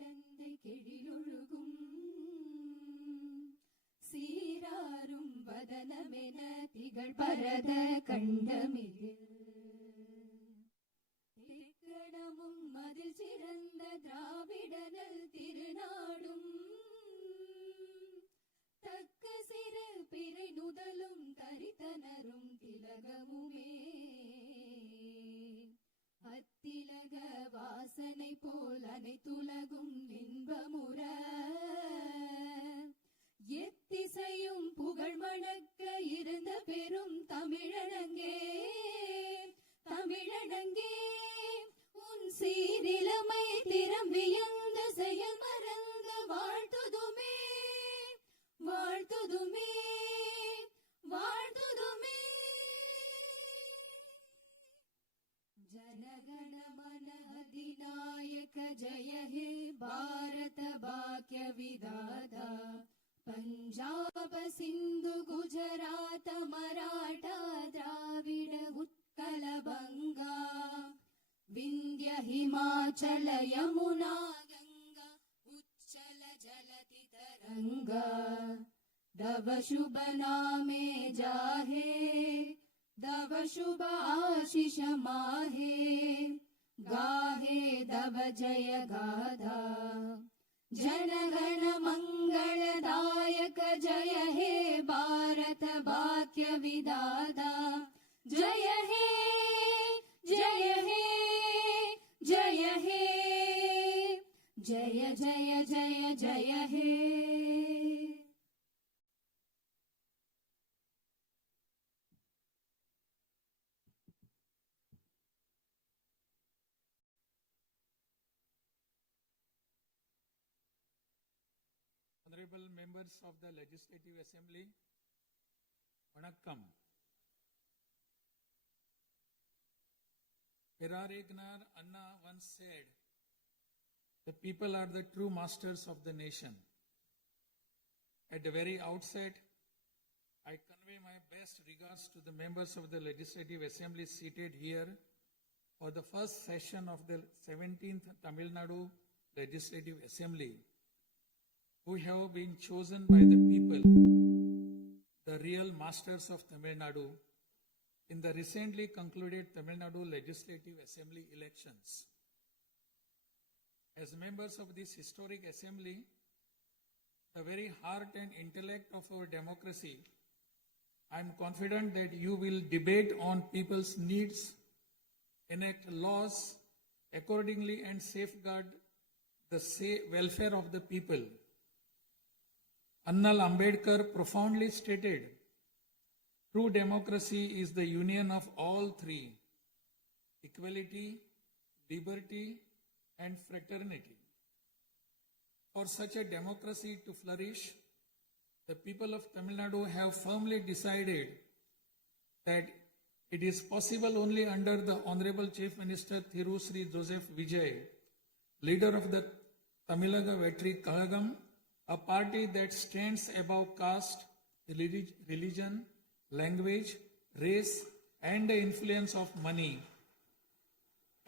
கடந்தை கெழிலொழுகும் சீராரும் வதனமென திகழ் பரத கண்டமிகு திக்கணமும் மதில் சிறந்த திராவிடனல் திருநாடும் தக்க சிறு பிறை நுதலும் தரித்தனரும் திலகமுமே அத்திலக வாசனை போல் அனைத்துலகும் இன்பமுற எத்திசையும் புகழ் மணக்க இருந்த பெரும் தமிழனங்கே தமிழனங்கே உன் சீரிலமை திறம் வியந்த செயல் மறந்து வாழ்த்துதுமே வாழ்த்துதுமே வாழ்த்துதுமே जनगण मन अधिनायक जय हे भारत भाग्य विधाता पंजाब सिंधु गुजरात मराठा द्राविड उत्कल बंगा विंध्य हिमाचल यमुना गंगा उच्चल जलति तरंगा तव शुभ नामे जाहे दव शुभ आशीष माहे गाहे दव जय गाधा जनगण मंगलदायक जय हे भारत भाग्य विधाता जय हे जय हे जय हे जय जय जय जय हे Honorable members of the Legislative Assembly, Vanakkam. Perarignar Anna once said, the people are the true masters of the nation. At the very outset, I convey my best regards to the members of the Legislative Assembly seated here for the first session of the 17th Tamil Nadu Legislative Assembly, who have been chosen by the people, the real masters of Tamil Nadu, in the recently concluded Tamil Nadu Legislative Assembly elections. As members of this historic assembly, the very heart and intellect of our democracy, I am confident that you will debate on people's needs, enact laws accordingly, and safeguard the welfare of the people. Annal Ambedkar profoundly stated, true democracy is the union of all three: equality, liberty, and fraternity. For such a democracy to flourish, the people of Tamil Nadu have firmly decided that it is possible only under the Honorable Chief Minister Thiru Sri Josephvijay, leader of the Tamilaga Vetri Kalagam, a party that stands above caste, religion, language, race, and the influence of money,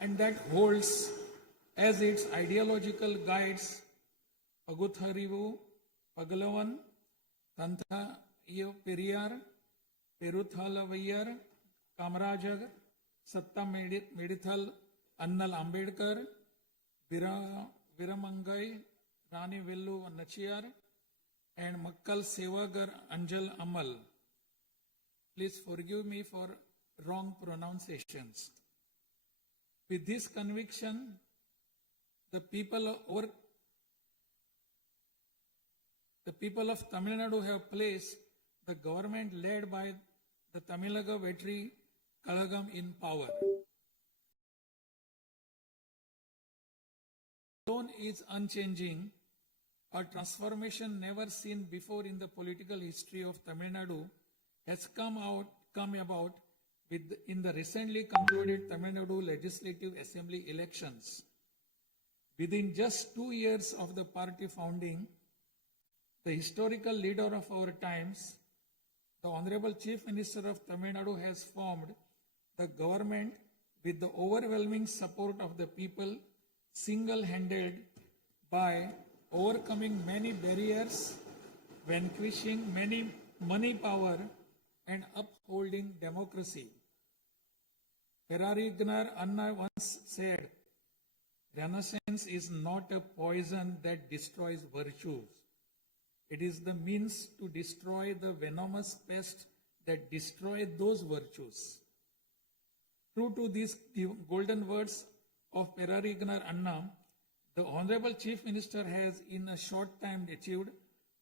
and that holds as its ideological guides Pagutharivu, Pagalavan, Tantha Periyar, Peruthalavayar, Kamarajar, Satta Medithal, Annal Ambedkar, Viramangai, Rani Vellu Nachiyar, and Makkal Sevagar Anjal Amal. Please forgive me for wrong pronunciations. With this conviction, the people of Tamil Nadu have placed the government led by the Tamilaga Vetri Kalagam in power. The tone is unchanging. A transformation never seen before in the political history of Tamil Nadu has come about in the recently concluded Tamil Nadu Legislative Assembly elections. Within just 2 years of the party founding, the historical leader of our times, the Honorable Chief Minister of Tamil Nadu, has formed the government with the overwhelming support of the people, single-handed, by overcoming many barriers, vanquishing many money power, and upholding democracy. Perarignar Anna once said, Renaissance is not a poison that destroys virtues. It is the means to destroy the venomous pest that destroy those virtues. True to these golden words of Perarignar Anna, the Honorable Chief Minister has in a short time achieved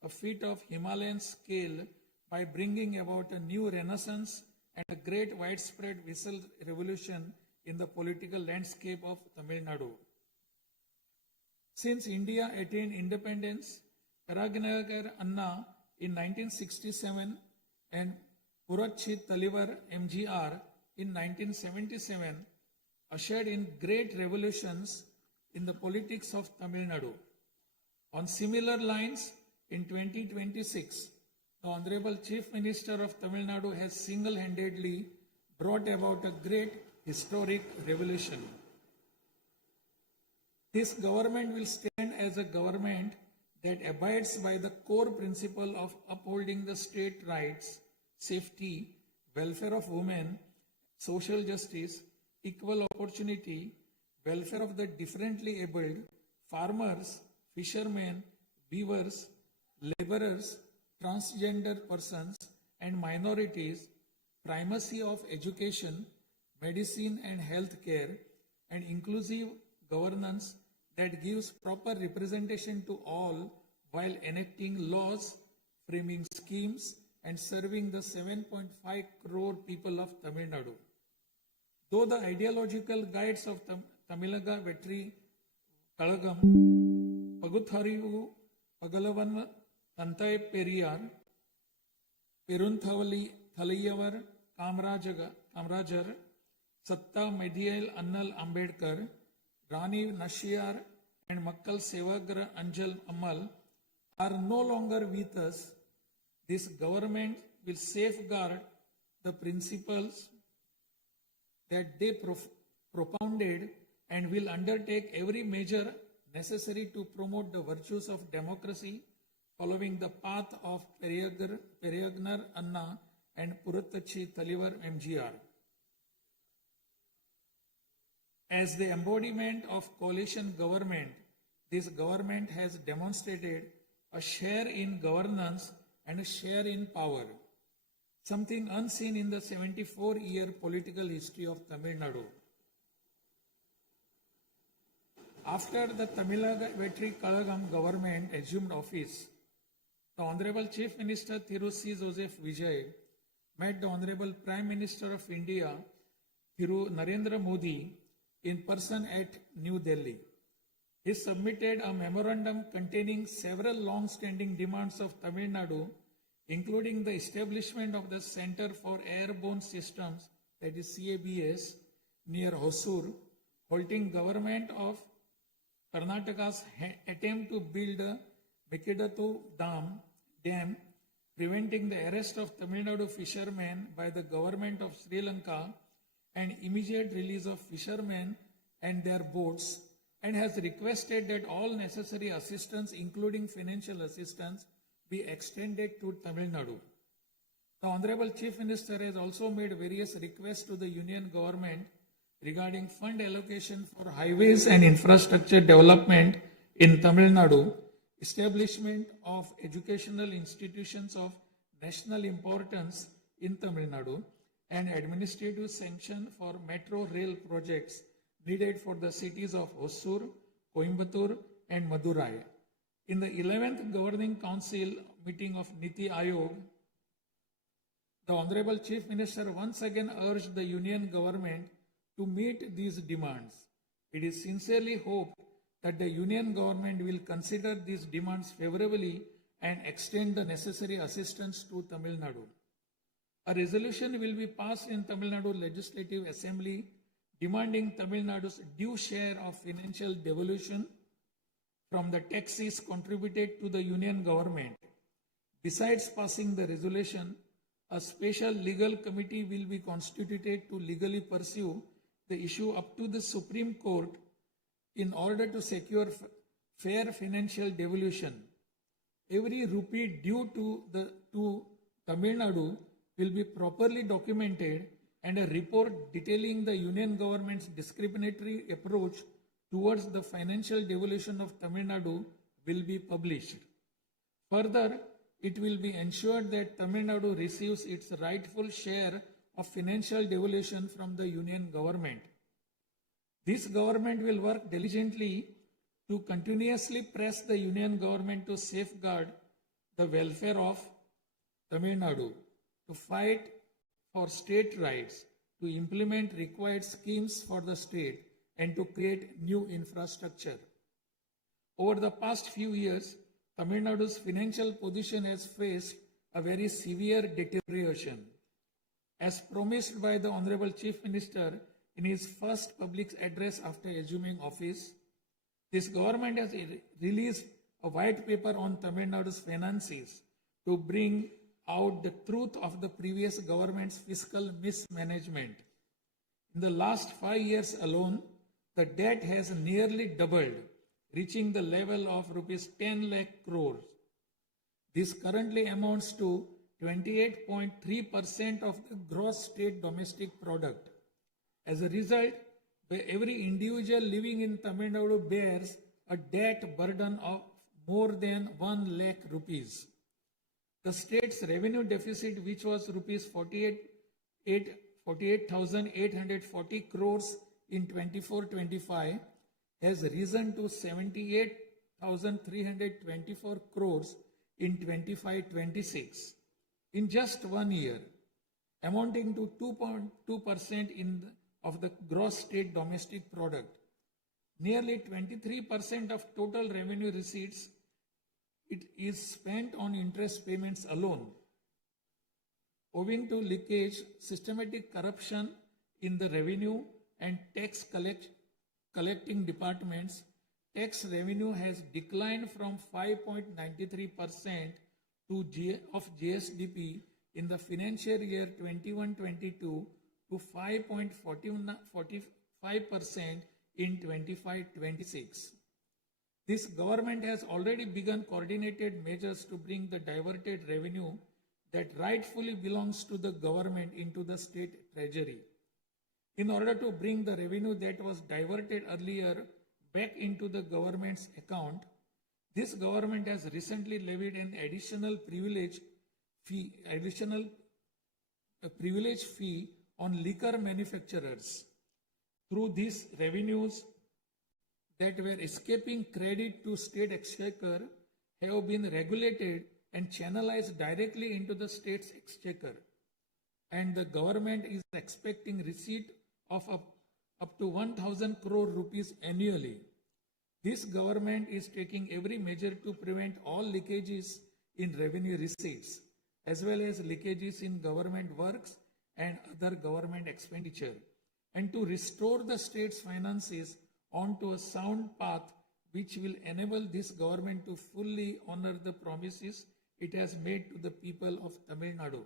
a feat of Himalayan scale by bringing about a new renaissance and a great widespread visual revolution in the political landscape of Tamil Nadu. Since India attained independence, Perarignar Anna in 1967 and Puratchi Talivar MGR in 1977 ushered in great revolutions in the politics of Tamil Nadu. On similar lines, in 2026, the Honorable Chief Minister of Tamil Nadu has single-handedly brought about a great historic revolution. This government will stand as a government that abides by the core principle of upholding the state rights, safety, welfare of women, social justice, equal opportunity, welfare of the differently abled, farmers, fishermen, weavers, laborers, transgender persons and minorities, primacy of education, medicine and health care, and inclusive governance that gives proper representation to all while enacting laws, framing schemes, and serving the 7.5 crore people of Tamil Nadu. Though the ideological guides of Tamilaga Vetri Kalagam, Pagutharivu, Pagalavan, Tantai Periyar, Perunthavali Thalayavar, Kamrajar, Satta Medial Annal Ambedkar, Rani Nashiyar, and Makkal Sevagra Anjal Amal are no longer with us. This government will safeguard the principles that they propounded and will undertake every measure necessary to promote the virtues of democracy following the path of Perarignar Anna and Puratchi Talivar MGR. As the embodiment of coalition government, this government has demonstrated a share in governance and a share in power, something unseen in the 74-year political history of Tamil Nadu. After the Tamilaga Vetri Kalagam government assumed office, the Honorable Chief Minister Thiru cmjosephvijay met the Honorable Prime Minister of India Thiru Narendra Modi in person at New Delhi. He submitted a memorandum containing several long-standing demands of Tamil Nadu, including the establishment of the Center for Airborne Systems, that is CABS, near Hosur, halting government of Karnataka's attempt to build a Mekidatu Dam, preventing the arrest of Tamil Nadu fishermen by the government of Sri Lanka and immediate release of fishermen and their boats, and has requested that all necessary assistance, including financial assistance, be extended to Tamil Nadu. The Honorable Chief Minister has also made various requests to the Union Government regarding fund allocation for highways and infrastructure development in Tamil Nadu, establishment of educational institutions of national importance in Tamil Nadu, and administrative sanction for metro rail projects needed for the cities of Hosur, Coimbatore, and Madurai. In the 11th Governing Council meeting of Niti Aayog, the Honorable Chief Minister once again urged the Union Government to meet these demands. It is sincerely hoped that the Union Government will consider these demands favorably and extend the necessary assistance to Tamil Nadu. A resolution will be passed in Tamil Nadu Legislative Assembly demanding Tamil Nadu's due share of financial devolution from the taxes contributed to the Union Government. Besides passing the resolution, a special legal committee will be constituted to legally pursue the issue up to the Supreme Court in order to secure fair financial devolution. Every rupee due to Tamil Nadu will be properly documented, and a report detailing the union government's discriminatory approach towards the financial devolution of Tamil Nadu will be published. Further, it will be ensured that Tamil Nadu receives its rightful share of financial devolution from the union government. This government will work diligently to continuously press the union government to safeguard the welfare of Tamil Nadu, to fight for state rights, to implement required schemes for the state, and to create new infrastructure. Over the past few years, Tamil Nadu's financial position has faced a very severe deterioration. As promised by the Honorable Chief Minister in his first public address after assuming office, this government has released a white paper on Tamil Nadu's finances to bring out the truth of the previous government's fiscal mismanagement. In the last 5 years alone, the debt has nearly doubled, reaching the level of rupees 10 lakh crores. This currently amounts to 28.3% of the gross state domestic product. As a result, every individual living in Tamil Nadu bears a debt burden of more than 1 lakh rupees. The state's revenue deficit, which was rupees 48,840 crores in 24-25, has risen to 78,324 crores in 25-26 in just 1 year, amounting to 2.2% of the gross state domestic product. Nearly 23% of total revenue receipts it is spent on interest payments alone. Owing to leakage, systematic corruption in the revenue and tax collecting departments, tax revenue has declined from 5.93% of GSDP in the financial year 21-22 to 5.45% in 25-26. This government has already begun coordinated measures to bring the diverted revenue that rightfully belongs to the government into the state treasury. In order to bring the revenue that was diverted earlier back into the government's account, this government has recently levied an additional privilege fee on liquor manufacturers. Through these revenues that were escaping credit to state exchequer have been regulated and channelized directly into the state's exchequer, and the government is expecting receipt of up to 1,000 crore rupees annually. This government is taking every measure to prevent all leakages in revenue receipts, as well as leakages in government works and other government expenditure, and to restore the state's finances onto a sound path which will enable this government to fully honor the promises it has made to the people of Tamil Nadu.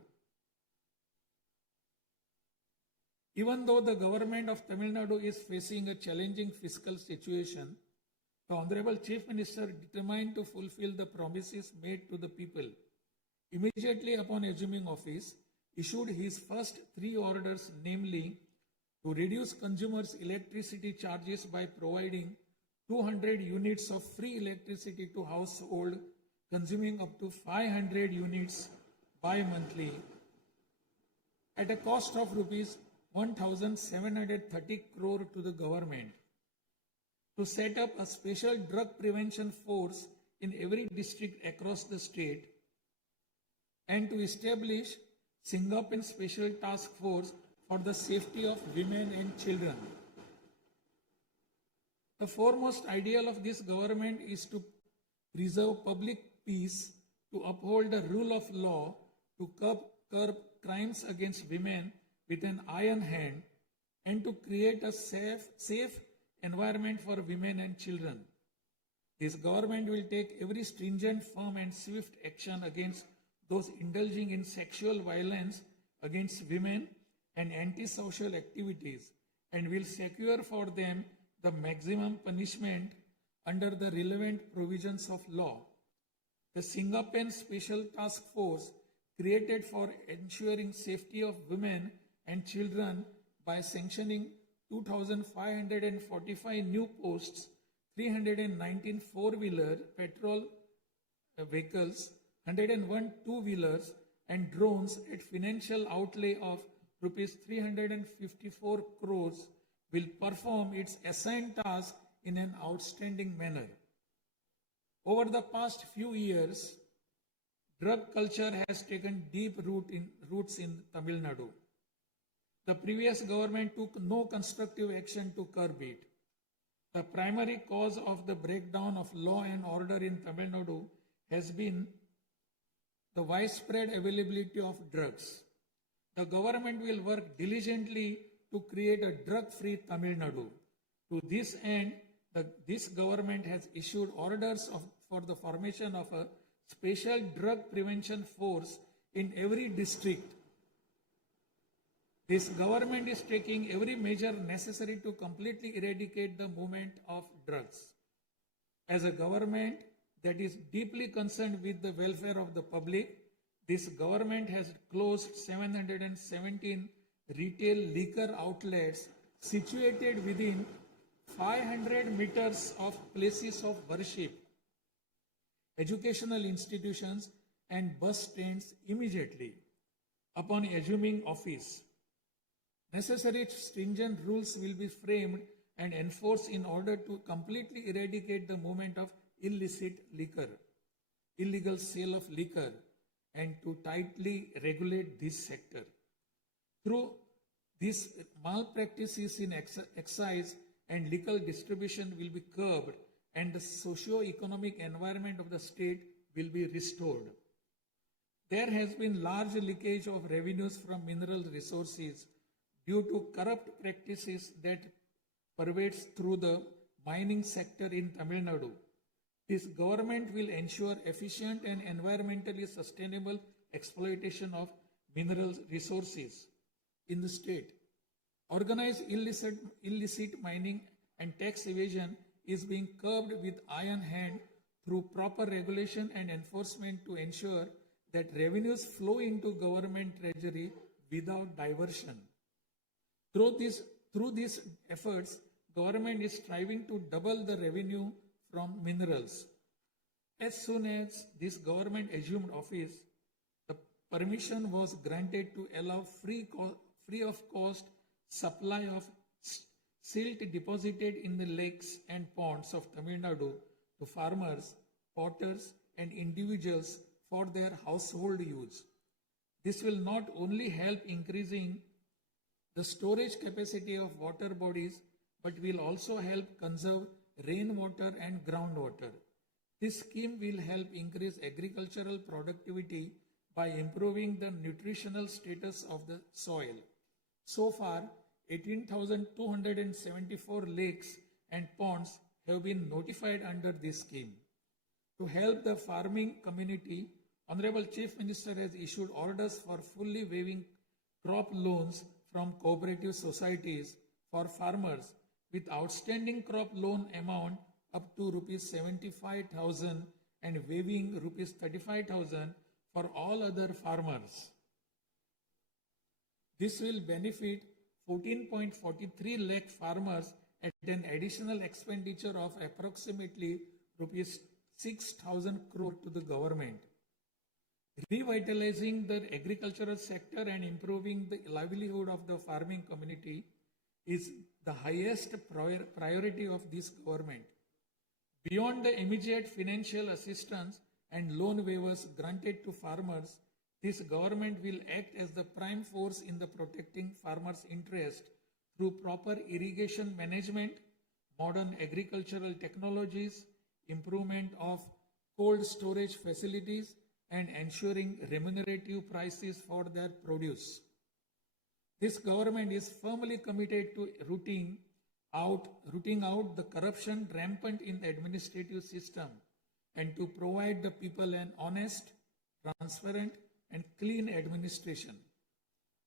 Even though the government of Tamil Nadu is facing a challenging fiscal situation, the Honorable Chief Minister, determined to fulfill the promises made to the people, immediately upon assuming office, issued his first 3 orders, namely, to reduce consumers' electricity charges by providing 200 units of free electricity to household consuming up to 500 units bi-monthly at a cost of rupees 1,730 crore to the government, to set up a special drug prevention force in every district across the state, and to establish Singapore Special Task Force for the safety of women and children. The foremost ideal of this government is to preserve public peace, to uphold the rule of law, to curb crimes against women with an iron hand, and to create a safe environment for women and children. This government will take every stringent, firm and swift action against those indulging in sexual violence against women and antisocial activities, and will secure for them the maximum punishment under the relevant provisions of law. The Singapen Special Task Force created for ensuring safety of women and children by sanctioning 2,545 new posts, 319 four-wheeler petrol vehicles, 101 two-wheelers and drones at financial outlay of rupees 354 crores will perform its assigned task in an outstanding manner. Over the past few years, drug culture has taken deep roots in Tamil Nadu. The previous government took no constructive action to curb it. The primary cause of the breakdown of law and order in Tamil Nadu has been the widespread availability of drugs. The government will work diligently to create a drug-free Tamil Nadu. To this end, this government has issued orders for the formation of a special drug prevention force in every district. This government is taking every measure necessary to completely eradicate the movement of drugs. As a government that is deeply concerned with the welfare of the public, this government has closed 717 retail liquor outlets situated within 500 meters of places of worship, educational institutions and bus stands immediately upon assuming office. Necessary stringent rules will be framed and enforced in order to completely eradicate the movement of illicit liquor, illegal sale of liquor, and to tightly regulate this sector. Through these malpractices in excise and liquor distribution will be curbed and the socio-economic environment of the state will be restored. There has been large leakage of revenues from mineral resources due to corrupt practices that pervades through the mining sector in Tamil Nadu. This government will ensure efficient and environmentally sustainable exploitation of mineral resources in the state. Organized illicit mining and tax evasion is being curbed with iron hand through proper regulation and enforcement to ensure that revenues flow into government treasury without diversion. Through these efforts, government is striving to double the revenue from minerals. As soon as this government assumed office, the permission was granted to allow free of cost supply of silt deposited in the lakes and ponds of Tamil Nadu to farmers, potters and individuals for their household use. This will not only help increasing the storage capacity of water bodies, but will also help conserve rainwater and groundwater. This scheme will help increase agricultural productivity by improving the nutritional status of the soil. So far, 18,274 lakes and ponds have been notified under this scheme. To help the farming community, Honorable Chief Minister has issued orders for fully waiving crop loans from cooperative societies for farmers with outstanding crop loan amount up to rupees 75,000 and waiving rupees 35,000 for all other farmers. This will benefit 14.43 lakh farmers at an additional expenditure of approximately rupees 6,000 crore to the government. Revitalizing the agricultural sector and improving the livelihood of the farming community is the highest priority of this government. Beyond the immediate financial assistance and loan waivers granted to farmers, this government will act as the prime force in the protecting farmers' interest through proper irrigation management, modern agricultural technologies, improvement of cold storage facilities, and ensuring remunerative prices for their produce. This government is firmly committed to rooting out the corruption rampant in the administrative system and to provide the people an honest, transparent, and clean administration.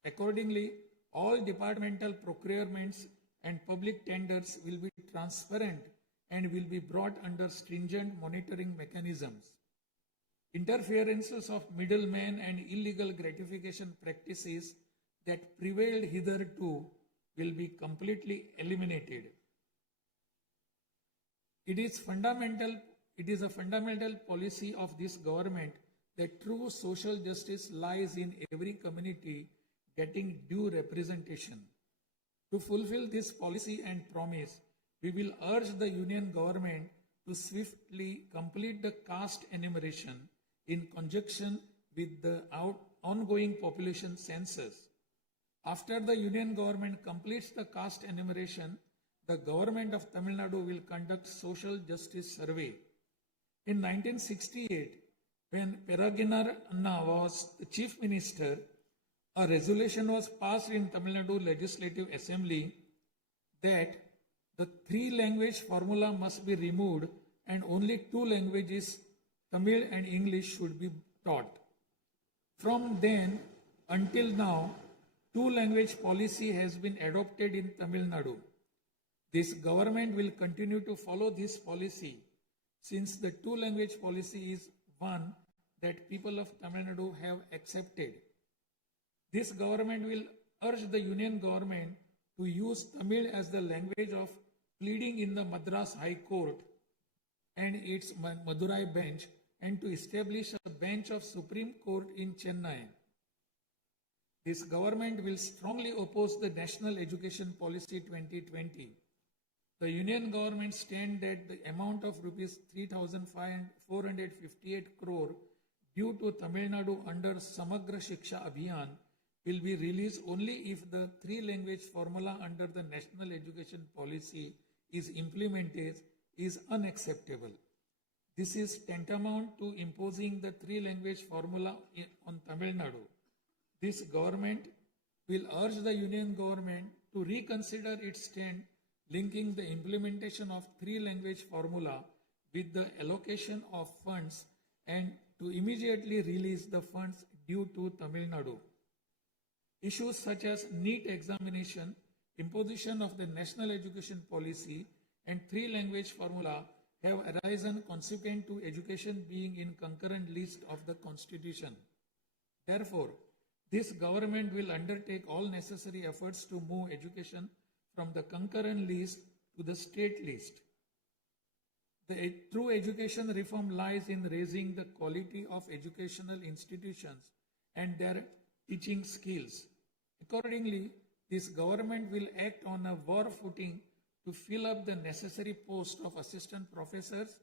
Accordingly, all departmental procurements and public tenders will be transparent and will be brought under stringent monitoring mechanisms. Interferences of middlemen and illegal gratification practices that prevailed hitherto will be completely eliminated. It is a fundamental policy of this government that true social justice lies in every community getting due representation. To fulfill this policy and promise, we will urge the Union government to swiftly complete the caste enumeration in conjunction with the ongoing population census. After the Union government completes the caste enumeration, the government of Tamil Nadu will conduct social justice survey. In 1968, when Peregrinath Anna was the chief minister, a resolution was passed in Tamil Nadu Legislative Assembly that the three-language formula must be removed and only two languages, Tamil and English, should be taught. From then until now, two-language policy has been adopted in Tamil Nadu. This government will continue to follow this policy since the two-language policy is one that people of Tamil Nadu have accepted. This government will urge the Union government to use Tamil as the language of pleading in the Madras High Court and its Madurai bench, and to establish a bench of Supreme Court in Chennai. This government will strongly oppose the National Education Policy 2020. The Union government stand that the amount of rupees 3,458 crore due to Tamil Nadu under Samagra Shiksha Abhiyan will be released only if the three-language formula under the National Education Policy is implemented is unacceptable. This is tantamount to imposing the three-language formula on Tamil Nadu. This government will urge the Union government to reconsider its stand linking the implementation of three-language formula with the allocation of funds and to immediately release the funds due to Tamil Nadu. Issues such as NEET examination, imposition of the National Education Policy, and three-language formula have arisen consequent to education being in concurrent list of the Constitution. Therefore, this government will undertake all necessary efforts to move education from the concurrent list to the state list. The true education reform lies in raising the quality of educational institutions and their teaching skills. Accordingly, this government will act on a war footing to fill up the necessary posts of assistant professors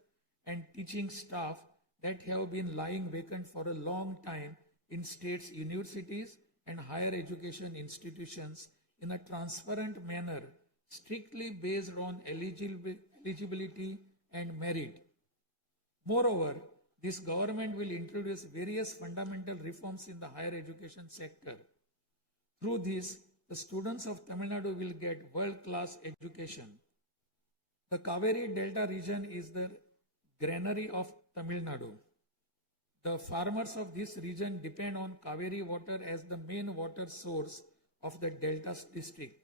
and teaching staff that have been lying vacant for a long time in states' universities and higher education institutions in a transparent manner, strictly based on eligibility and merit. Moreover, this government will introduce various fundamental reforms in the higher education sector. Through this, the students of Tamil Nadu will get world-class education. The Kaveri Delta region is the granary of Tamil Nadu. The farmers of this region depend on Kaveri water as the main water source of the Delta district.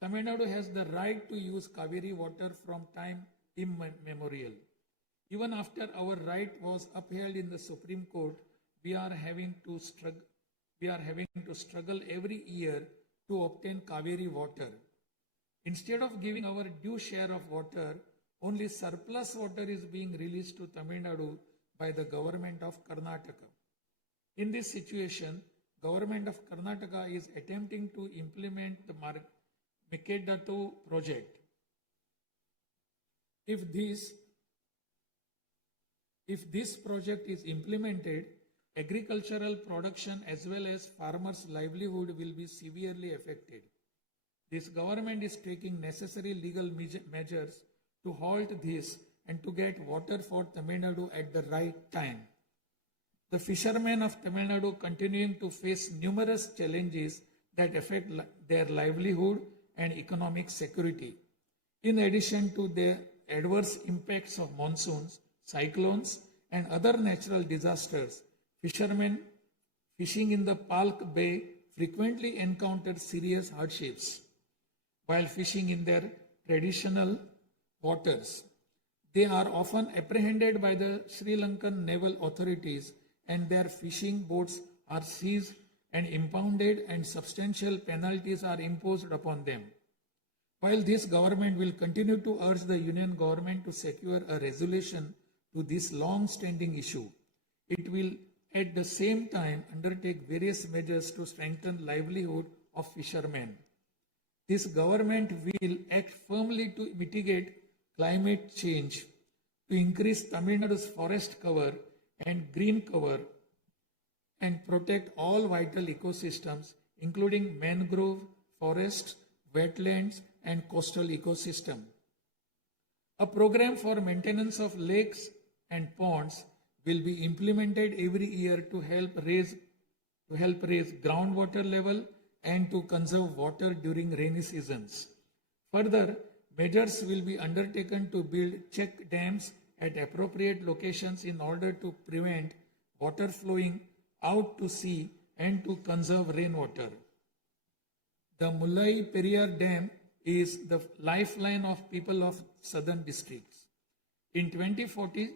Tamil Nadu has the right to use Kaveri water from time immemorial. Even after our right was upheld in the Supreme Court, we are having to struggle every year to obtain Kaveri water. Instead of giving our due share of water, only surplus water is being released to Tamil Nadu by the government of Karnataka. In this situation, government of Karnataka is attempting to implement the Mekedatu project. If this project is implemented, agricultural production as well as farmers' livelihood will be severely affected. This government is taking necessary legal measures to halt this and to get water for Tamil Nadu at the right time. The fishermen of Tamil Nadu continuing to face numerous challenges that affect their livelihood and economic security. In addition to the adverse impacts of monsoons, cyclones, and other natural disasters, fishermen fishing in the Palk Bay frequently encounter serious hardships while fishing in their traditional waters. They are often apprehended by the Sri Lankan naval authorities and their fishing boats are seized and impounded and substantial penalties are imposed upon them. While this government will continue to urge the union government to secure a resolution to this long-standing issue, it will at the same time undertake various measures to strengthen livelihood of fishermen. This government will act firmly to mitigate climate change, to increase Tamil Nadu's forest cover and green cover, and protect all vital ecosystems, including mangrove, forests, wetlands, and coastal ecosystem. A program for maintenance of lakes and ponds will be implemented every year to help raise groundwater level and to conserve water during rainy seasons. Further, measures will be undertaken to build check dams at appropriate locations in order to prevent water flowing out to sea and to conserve rainwater. The Mullai Periyar Dam is the lifeline of people of southern districts. In 2040,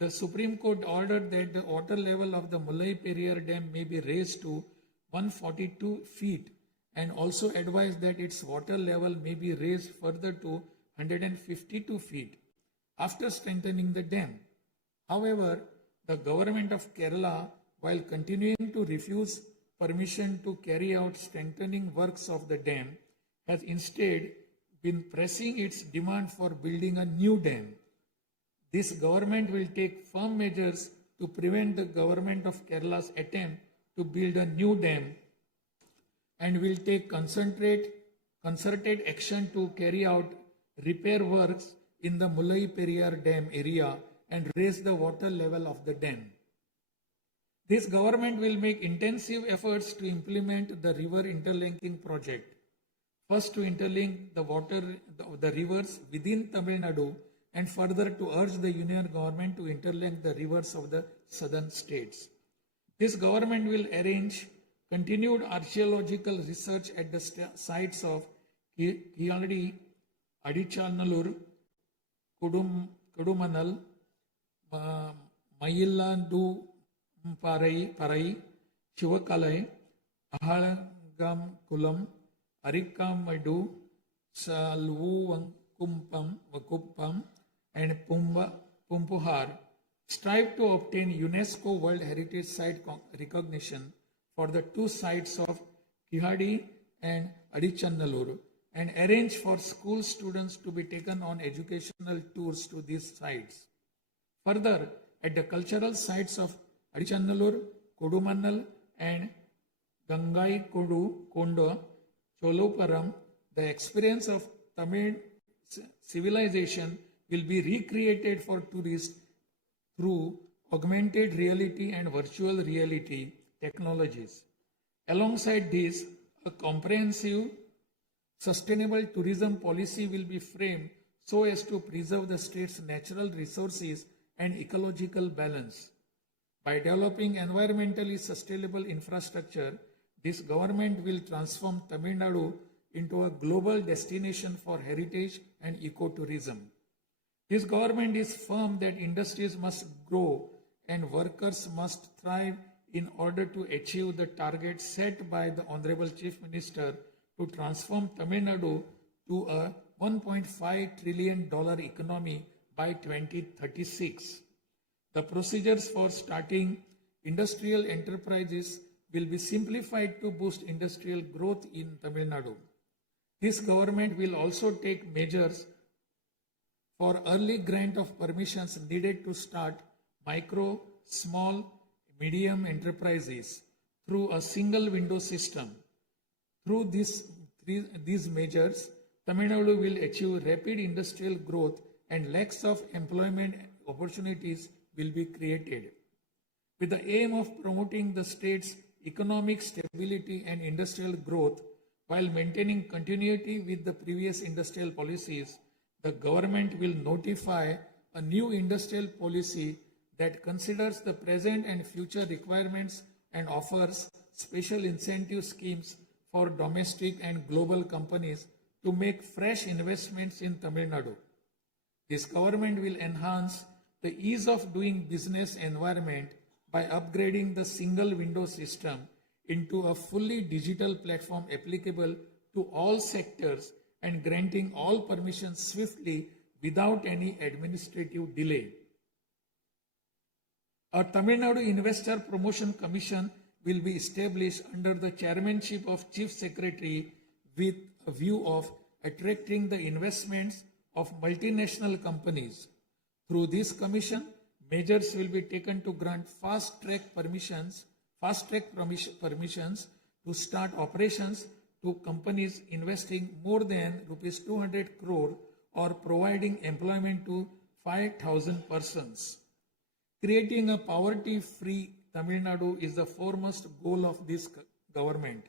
the Supreme Court ordered that the water level of the Mullai Periyar Dam may be raised to 142 feet and also advised that its water level may be raised further to 152 feet after strengthening the dam. However, the government of Kerala, while continuing to refuse permission to carry out strengthening works of the dam, has instead been pressing its demand for building a new dam. This government will take firm measures to prevent the government of Kerala's attempt to build a new dam and will take concerted action to carry out repair works in the Mullai Periyar Dam area and raise the water level of the dam. This government will make intensive efforts to implement the river interlinking project. First, to interlink the rivers within Tamil Nadu, and further to urge the union government to interlink the rivers of the southern states. This government will arrange continued archaeological research at the sites of Kiyadi, Adichanallur, Kudumanal, Mayillandu Parai, Chivakalai, Ahalagam Kulam, Arikamadu, Vakuppam, and Pumpuhar strive to obtain UNESCO World Heritage Site recognition for the two sites of Kihadi and Adichanallur and arrange for school students to be taken on educational tours to these sites. Further, at the cultural sites of Adichanallur, Kodumannal and Gangai Kondo, Choluparam, the experience of Tamil civilization will be recreated for tourists through augmented reality and virtual reality technologies. Alongside this, a comprehensive, sustainable tourism policy will be framed so as to preserve the state's natural resources and ecological balance. By developing environmentally sustainable infrastructure, this government will transform Tamil Nadu into a global destination for heritage and ecotourism. This government is firm that industries must grow and workers must thrive in order to achieve the target set by the Honorable Chief Minister to transform Tamil Nadu to a $1.5 trillion economy by 2036. The procedures for starting industrial enterprises will be simplified to boost industrial growth in Tamil Nadu. This government will also take measures for early grant of permissions needed to start micro, small, medium enterprises through a single window system. Through these measures, Tamil Nadu will achieve rapid industrial growth and lakhs of employment opportunities will be created. With the aim of promoting the state's economic stability and industrial growth while maintaining continuity with the previous industrial policies, the government will notify a new industrial policy that considers the present and future requirements and offers special incentive schemes for domestic and global companies to make fresh investments in Tamil Nadu. This government will enhance the ease of doing business environment by upgrading the single window system into a fully digital platform applicable to all sectors and granting all permissions swiftly without any administrative delay. A Tamil Nadu Investor Promotion Commission will be established under the chairmanship of Chief Secretary with a view of attracting the investments of multinational companies. Through this commission, measures will be taken to grant fast-track permissions to start operations to companies investing more than rupees 200 crore or providing employment to 5,000 persons. Creating a poverty-free Tamil Nadu is the foremost goal of this government.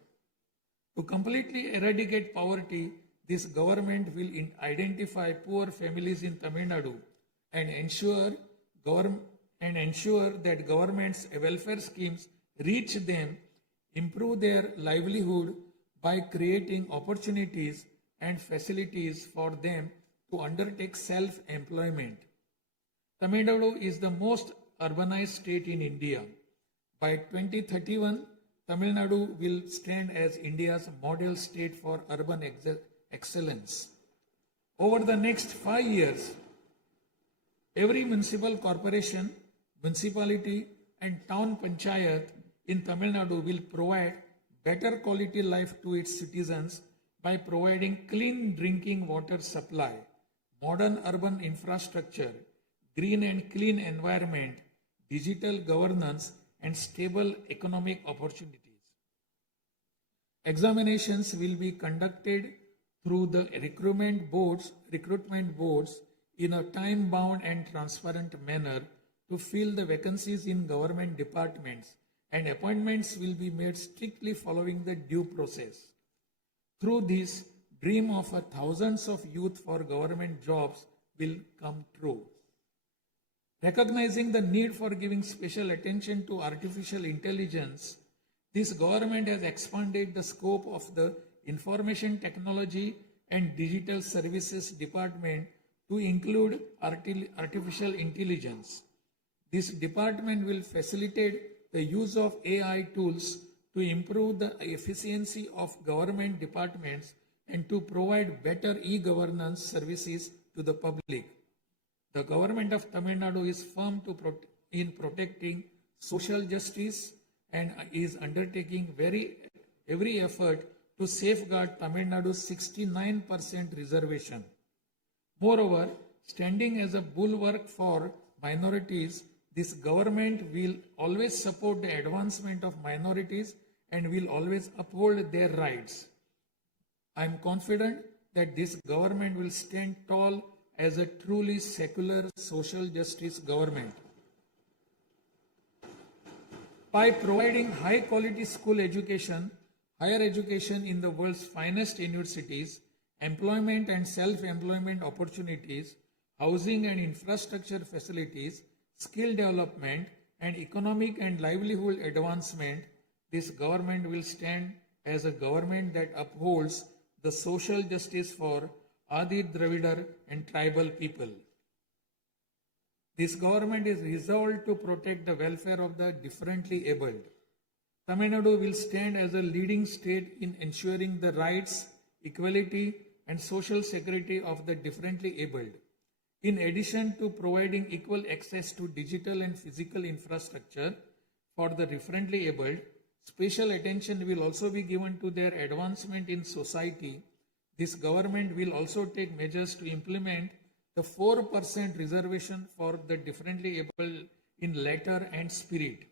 To completely eradicate poverty, this government will identify poor families in Tamil Nadu and ensure that government's welfare schemes reach them, improve their livelihood by creating opportunities and facilities for them to undertake self-employment. Tamil Nadu is the most urbanized state in India. By 2031, Tamil Nadu will stand as India's model state for urban excellence. Over the next 5 years, every municipal corporation, municipality, and town panchayat in Tamil Nadu will provide better quality life to its citizens by providing clean drinking water supply, modern urban infrastructure, green and clean environment, digital governance, and stable economic opportunities. Examinations will be conducted through the recruitment boards in a time-bound and transparent manner to fill the vacancies in government departments, and appointments will be made strictly following the due process. Through this, dream of thousands of youth for government jobs will come true. Recognizing the need for giving special attention to artificial intelligence, this government has expanded the scope of the Information Technology and Digital Services Department to include artificial intelligence. This department will facilitate the use of AI tools to improve the efficiency of government departments and to provide better e-governance services to the public. The government of Tamil Nadu is firm in protecting social justice and is undertaking every effort to safeguard Tamil Nadu's 69% reservation. Moreover, standing as a bulwark for minorities, this government will always support the advancement of minorities and will always uphold their rights. I am confident that this government will stand tall as a truly secular social justice government. By providing high quality school education, higher education in the world's finest universities, employment and self-employment opportunities, housing and infrastructure facilities, skill development, and economic and livelihood advancement, this government will stand as a government that upholds the social justice for Adi Dravidar and tribal people. This government is resolved to protect the welfare of the differently abled. Tamil Nadu will stand as a leading state in ensuring the rights, equality, and social security of the differently abled. In addition to providing equal access to digital and physical infrastructure for the differently abled, special attention will also be given to their advancement in society. This government will also take measures to implement the 4% reservation for the differently able in letter and spirit.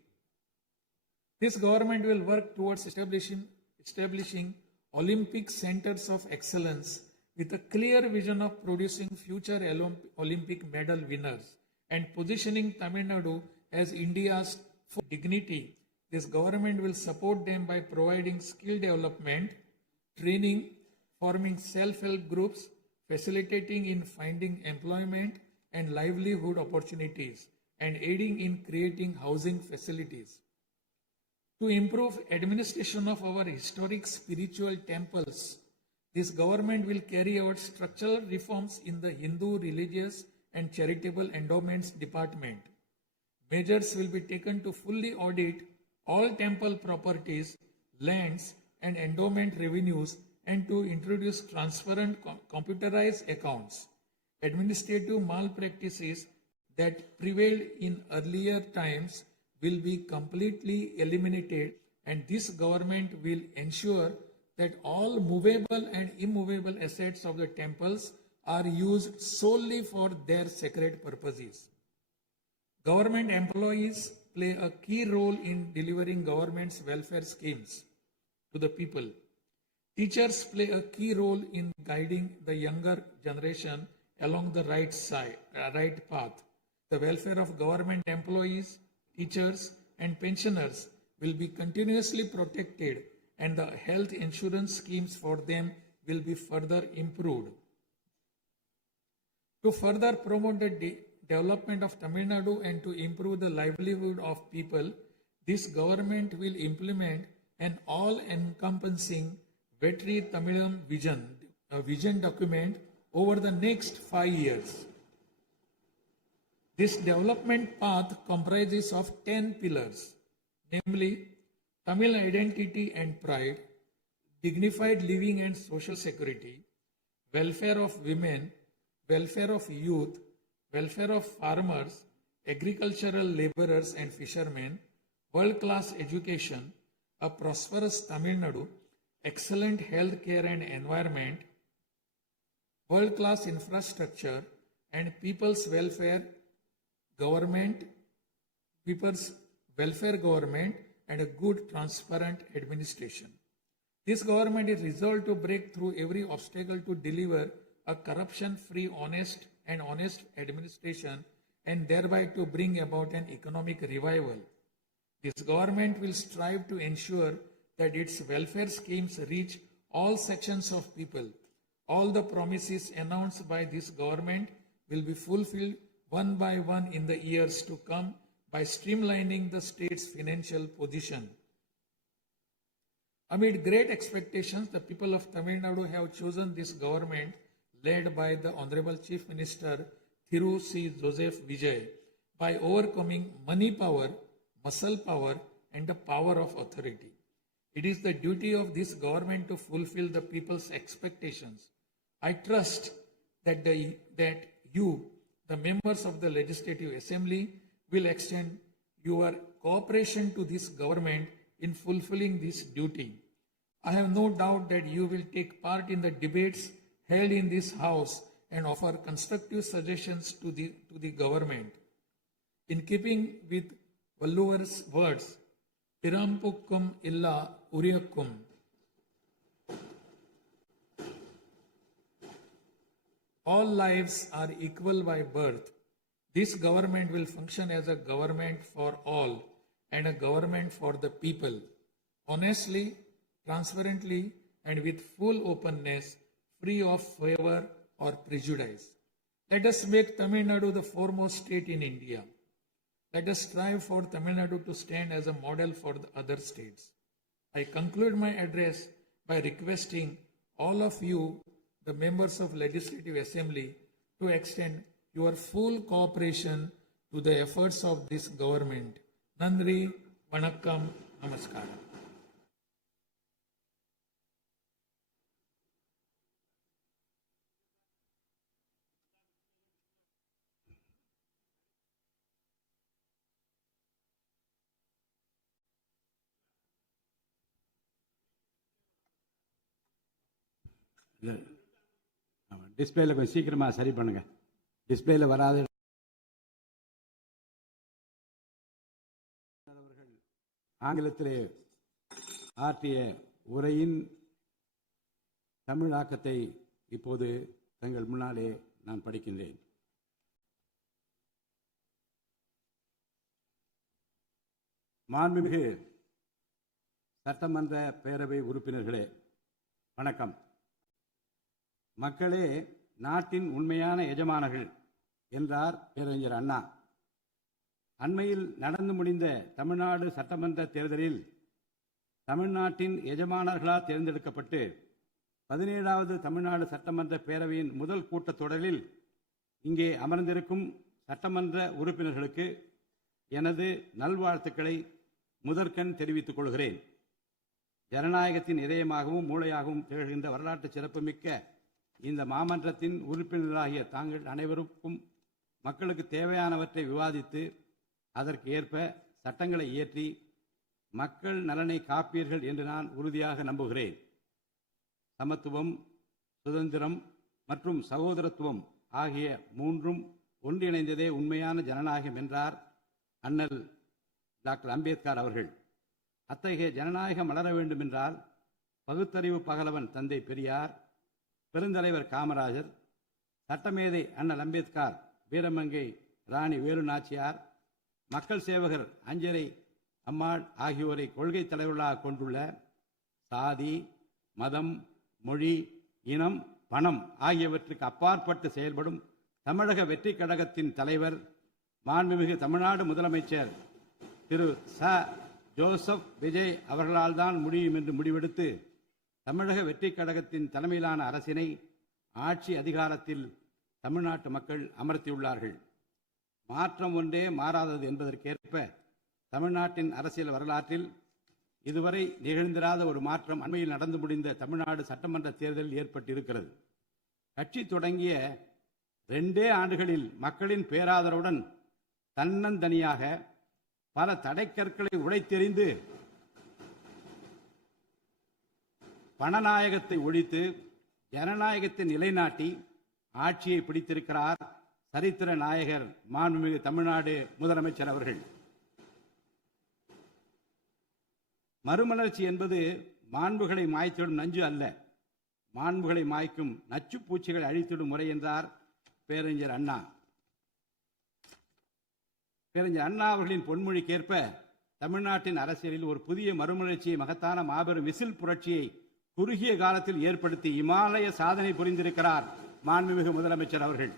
This government will work towards establishing Olympic centers of excellence with a clear vision of producing future Olympic medal winners and positioning Tamil Nadu as India's dignity. This government will support them by providing skill development, training, forming self-help groups, facilitating in finding employment and livelihood opportunities, and aiding in creating housing facilities. To improve administration of our historic spiritual temples, this government will carry out structural reforms in the Hindu religious and Charitable Endowments Department. Measures will be taken to fully audit all temple properties, lands, and endowment revenues and to introduce transparent computerized accounts. Administrative malpractices that prevailed in earlier times will be completely eliminated, and this government will ensure that all movable and immovable assets of the temples are used solely for their sacred purposes. Government employees play a key role in delivering government's welfare schemes to the people. Teachers play a key role in guiding the younger generation along the right path. The welfare of government employees, teachers, and pensioners will be continuously protected, and the health insurance schemes for them will be further improved. To further promote the development of Tamil Nadu and to improve the livelihood of people, this government will implement an all-encompassing Vetri Tamilam vision document over the next 5 years. This development path comprises of 10 pillars, namely Tamil identity and pride, dignified living and social security, welfare of women, welfare of youth, welfare of farmers, agricultural laborers and fishermen, world-class education, a prosperous Tamil Nadu, excellent health care and environment, world-class infrastructure, and people's welfare government, and a good, transparent administration. This government is resolved to break through every obstacle to deliver a corruption-free, honest administration and thereby to bring about an economic revival. This government will strive to ensure that its welfare schemes reach all sections of people. All the promises announced by this government will be fulfilled one by one in the years to come by streamlining the state's financial position. Amid great expectations, the people of Tamil Nadu have chosen this government led by the Honorable Chief Minister Thiru C. Joseph-Vijay by overcoming money power, muscle power, and the power of authority. It is the duty of this government to fulfill the people's expectations. I trust that you, the members of the Legislative Assembly, will extend your cooperation to this government in fulfilling this duty. I have no doubt that you will take part in the debates held in this House and offer constructive suggestions to the government. In keeping with Valluvar's words, Pirampukkum illa Uriyakkum, all lives are equal by birth. This government will function as a government for all and a government for the people, honestly, transparently, and with full openness, free of favor or prejudice. Let us make Tamil Nadu the foremost state in India. Let us strive for Tamil Nadu to stand as a model for the other states. I conclude my address by requesting all of you, the members of Legislative Assembly, to extend your full cooperation to the efforts of this government. Nandri, Vanakkam, Namaskaram. டிஸ்பிளேல கொஞ்சம் சீக்கிரமா சரி பண்ணுங்க. டிஸ்பிளேல வராது. ஆங்கிலத்திலே ஆற்றிய உரையின் தமிழாக்கத்தை இப்போது தங்கள் முன்னாலே நான் படிக்கின்றேன். மாண்புமிகு சட்டமன்ற பேரவை உறுப்பினர்களே, வணக்கம். மக்களே நாட்டின் உண்மையான எஜமானர்கள் என்றார் பேரறிஞர் அண்ணா. அண்மையில் நடந்து முடிந்த தமிழ்நாடு சட்டமன்ற தேர்தலில் தமிழ்நாட்டின் எஜமானர்களால் தேர்ந்தெடுக்கப்பட்டு 17வது தமிழ்நாடு சட்டமன்ற பேரவையின் முதல் கூட்டத்தொடரில் இங்கே அமர்ந்திருக்கும் சட்டமன்ற உறுப்பினர்களுக்கு எனது நல்வாழ்த்துக்களை முதற்கண் தெரிவித்துக் கொள்கிறேன். ஜனநாயகத்தின் இதயமாகவும் மூளையாகவும் திகழ்கின்ற வரலாற்று சிறப்புமிக்க இந்த மாமன்றத்தின் உறுப்பினராகிய தாங்கள் அனைவருக்கும் மக்களுக்கு தேவையானவற்றை விவாதித்து அதற்கு ஏற்ப சட்டங்களை இயற்றி மக்கள் நலனை காப்பீர்கள் என்று நான் உறுதியாக நம்புகிறேன். சமத்துவம், சுதந்திரம் மற்றும் சகோதரத்துவம் ஆகிய மூன்றும் ஒன்றிணைந்ததே உண்மையான ஜனநாயகம் என்றார் அண்ணல் டாக்டர் அம்பேத்கர் அவர்கள். அத்தகைய ஜனநாயகம் வளர வேண்டுமென்றால் பகுத்தறிவு பகலவன் தந்தை பெரியார், பெருந்தலைவர் காமராஜர், சட்டமேதை அண்ணல் அம்பேத்கர், வீரமங்கை ராணி வேலு நாச்சியார், மக்கள் சேவகர் அஞ்சலை அம்மாள் ஆகியோரை கொள்கை தலைவர்களாக கொண்டுள்ள சாதி, மதம், மொழி, இனம், பணம் ஆகியவற்றுக்கு அப்பாற்பட்டு செயல்படும் தமிழக வெற்றி கழகத்தின் தலைவர் மாண்புமிகு தமிழ்நாடு முதலமைச்சர் திரு ஜோசப் விஜய் அவர்களால் தான் முடியும் என்று முடிவெடுத்து தமிழக வெற்றி கழகத்தின் தலைமையிலான அரசினை ஆட்சி அதிகாரத்தில் தமிழ்நாட்டு மக்கள் அமர்த்தியுள்ளார்கள். மாற்றம் ஒன்றே மாறாதது என்பதற்கேற்ப தமிழ்நாட்டின் அரசியல் வரலாற்றில் இதுவரை நிகழ்ந்திராத ஒரு மாற்றம் அண்மையில் நடந்து முடிந்த தமிழ்நாடு சட்டமன்ற தேர்தலில் ஏற்பட்டிருக்கிறது. கட்சி தொடங்கிய 2 ஆண்டுகளில் மக்களின் பேராதரவுடன் தன்னந்தனியாக பல தடைக்கற்களை உடைத்தெறிந்து பணநாயகத்தை ஒழித்து ஜனநாயகத்தை நிலைநாட்டி ஆட்சியை பிடித்திருக்கிறார் சரித்திர நாயகர் மாண்புமிகு தமிழ்நாடு முதலமைச்சர் அவர்கள். மறுமலர்ச்சி என்பது மாண்புகளை மாய்த்திடும் நஞ்சு அல்ல, மாண்புகளை மாய்க்கும் நச்சு பூச்சிகளை அழித்திடும் முறை என்றார் பேரறிஞர் அண்ணா. பேரறிஞர் அண்ணா அவர்களின் பொன்மொழிக்கேற்ப தமிழ்நாட்டின் அரசியலில் ஒரு புதிய மறுமலர்ச்சியை, மகத்தான மாபெரும் விசில் புரட்சியை குறுகிய காலத்தில் ஏற்படுத்தி இமாலய சாதனை புரிந்திருக்கிறார் மாண்புமிகு முதலமைச்சர் அவர்கள்.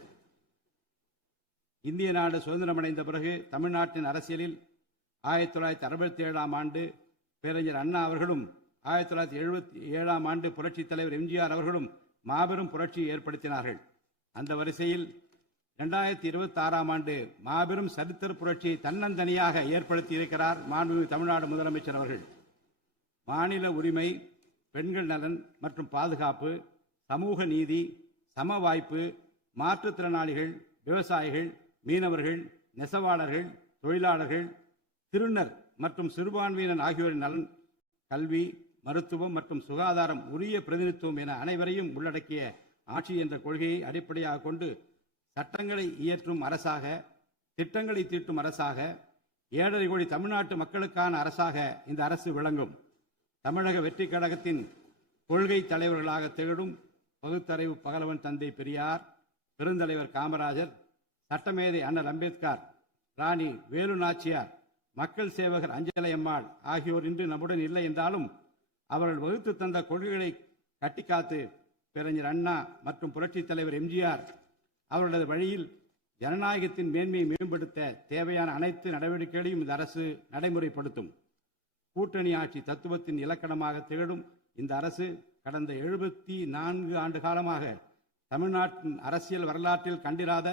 இந்திய நாடு சுதந்திரமடைந்த பிறகு தமிழ்நாட்டின் அரசியலில் 1967ஆம் ஆண்டு பேரறிஞர் அண்ணா அவர்களும் 1977ஆம் ஆண்டு புரட்சித் தலைவர் எம்ஜிஆர் அவர்களும் மாபெரும் புரட்சியை ஏற்படுத்தினார்கள். அந்த வரிசையில் 2026ஆம் ஆண்டு மாபெரும் சரித்திர புரட்சியை தன்னந்தனியாக ஏற்படுத்தி இருக்கிறார் மாண்புமிகு தமிழ்நாடு முதலமைச்சர் அவர்கள். மாநில உரிமை, பெண்கள் நலன் மற்றும் பாதுகாப்பு, சமூக நீதி, சம வாய்ப்பு, மாற்றுத்திறனாளிகள், விவசாயிகள், மீனவர்கள், நெசவாளர்கள், தொழிலாளர்கள், திருநர் மற்றும் சிறுபான்மையினர் ஆகியோரின் நலன், கல்வி, மருத்துவம் மற்றும் சுகாதாரம், உரிய பிரதிநிதித்துவம் என அனைவரையும் உள்ளடக்கிய ஆட்சி என்ற கொள்கையை அடிப்படையாக கொண்டு சட்டங்களை இயற்றும் அரசாக, திட்டங்களை தீட்டும் அரசாக, 7.5 கோடி தமிழ்நாட்டு மக்களுக்கான அரசாக இந்த அரசு விளங்கும். தமிழக வெற்றி கழகத்தின் கொள்கை தலைவர்களாக திகழும் பகுத்தறிவு பகலவன் தந்தை பெரியார், பெருந்தலைவர் காமராஜர், சட்டமேதை அண்ணல் அம்பேத்கர், ராணி வேலு நாச்சியார், மக்கள் சேவகர் அஞ்சலை அம்மாள் ஆகியோர் இன்று நம்முடன் இல்லை என்றாலும் அவர்கள் வகுத்து தந்த கொள்கைகளை கட்டிக்காத்து பேரறிஞர் அண்ணா மற்றும் புரட்சித் தலைவர் எம்ஜிஆர் அவர்களது வழியில் ஜனநாயகத்தின் மேன்மையை மேம்படுத்த தேவையான அனைத்து நடவடிக்கைகளையும் இந்த அரசு நடைமுறைப்படுத்தும். கூட்டணி ஆட்சி தத்துவத்தின் இலக்கணமாக திகழும் இந்த அரசு கடந்த 74 ஆண்டு காலமாக தமிழ்நாட்டின் அரசியல் வரலாற்றில் கண்டிராத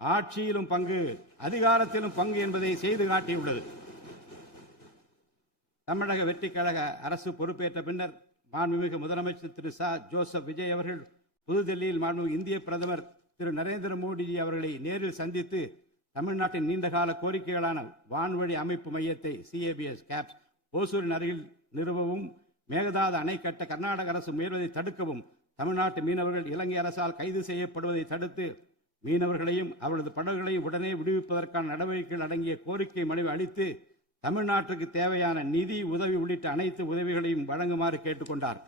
ஆட்சியிலும் பங்கு, அதிகாரத்திலும் பங்கு என்பதை செய்து காட்டியுள்ளது. தமிழக வெற்றி கழக அரசு பொறுப்பேற்ற பின்னர் மாண்புமிகு முதலமைச்சர் திரு ஜோசப் விஜய் அவர்கள் புதுதில்லியில் மாண்புமிகு இந்திய பிரதமர் திரு நரேந்திர மோடிஜி அவர்களை நேரில் சந்தித்து தமிழ்நாட்டின் நீண்டகால கோரிக்கைகளான வான்வழி அமைப்பு மையத்தை CABS ஓசூரின் அருகில் நிறுவவும், மேகதாது அணை கட்ட கர்நாடக அரசு முயல்வதை தடுக்கவும், தமிழ்நாட்டு மீனவர்கள் இலங்கை அரசால் கைது செய்யப்படுவதை தடுத்து மீனவர்களையும் அவர்களது படகுகளையும் உடனே விடுவிப்பதற்கான நடவடிக்கைகள் அடங்கிய கோரிக்கை மனுவை அளித்து தமிழ்நாட்டுக்கு தேவையான நிதி உதவி உள்ளிட்ட அனைத்து உதவிகளையும் வழங்குமாறு கேட்டுக்கொண்டார்.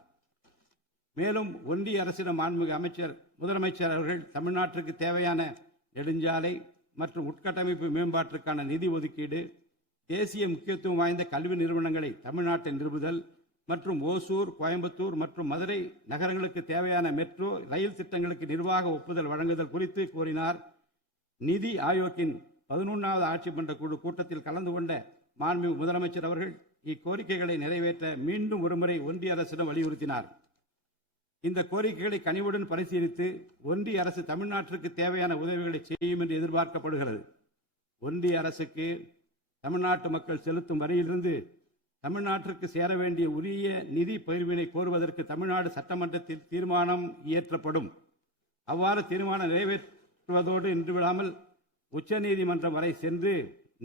மேலும் ஒன்றிய அரசிடம் மாண்புமிகு முதலமைச்சர் அவர்கள் தமிழ்நாட்டிற்கு தேவையான நெடுஞ்சாலை மற்றும் உட்கட்டமைப்பு மேம்பாட்டிற்கான நிதி ஒதுக்கீடு, தேசிய முக்கியத்துவம் வாய்ந்த கல்வி நிறுவனங்களை தமிழ்நாட்டில் நிறுவுதல் மற்றும் ஓசூர், கோயம்புத்தூர் மற்றும் மதுரை நகரங்களுக்கு தேவையான மெட்ரோ ரயில் திட்டங்களுக்கு நிர்வாக ஒப்புதல் வழங்குதல் குறித்து கோரினார். நிதி ஆயோக்கின் 11வது ஆட்சி மன்ற குழு கூட்டத்தில் கலந்து கொண்ட மாண்புமிகு முதலமைச்சர் அவர்கள் இக்கோரிக்கைகளை நிறைவேற்ற மீண்டும் ஒருமுறை ஒன்றிய அரசிடம் வலியுறுத்தினார். இந்த கோரிக்கைகளை கனிவுடன் பரிசீலித்து ஒன்றிய அரசு தமிழ்நாட்டிற்கு தேவையான உதவிகளை செய்யும் என்று எதிர்பார்க்கப்படுகிறது. ஒன்றிய அரசுக்கு தமிழ்நாட்டு மக்கள் செலுத்தும் வரியிலிருந்து தமிழ்நாட்டிற்கு சேர வேண்டிய உரிய நிதி பகிர்வினை கோருவதற்கு தமிழ்நாடு சட்டமன்றத்தில் தீர்மானம் இயற்றப்படும். அவ்வாறு தீர்மானம் நிறைவேற்றுவதோடு நின்றுவிடாமல் உச்சநீதிமன்றம் வரை சென்று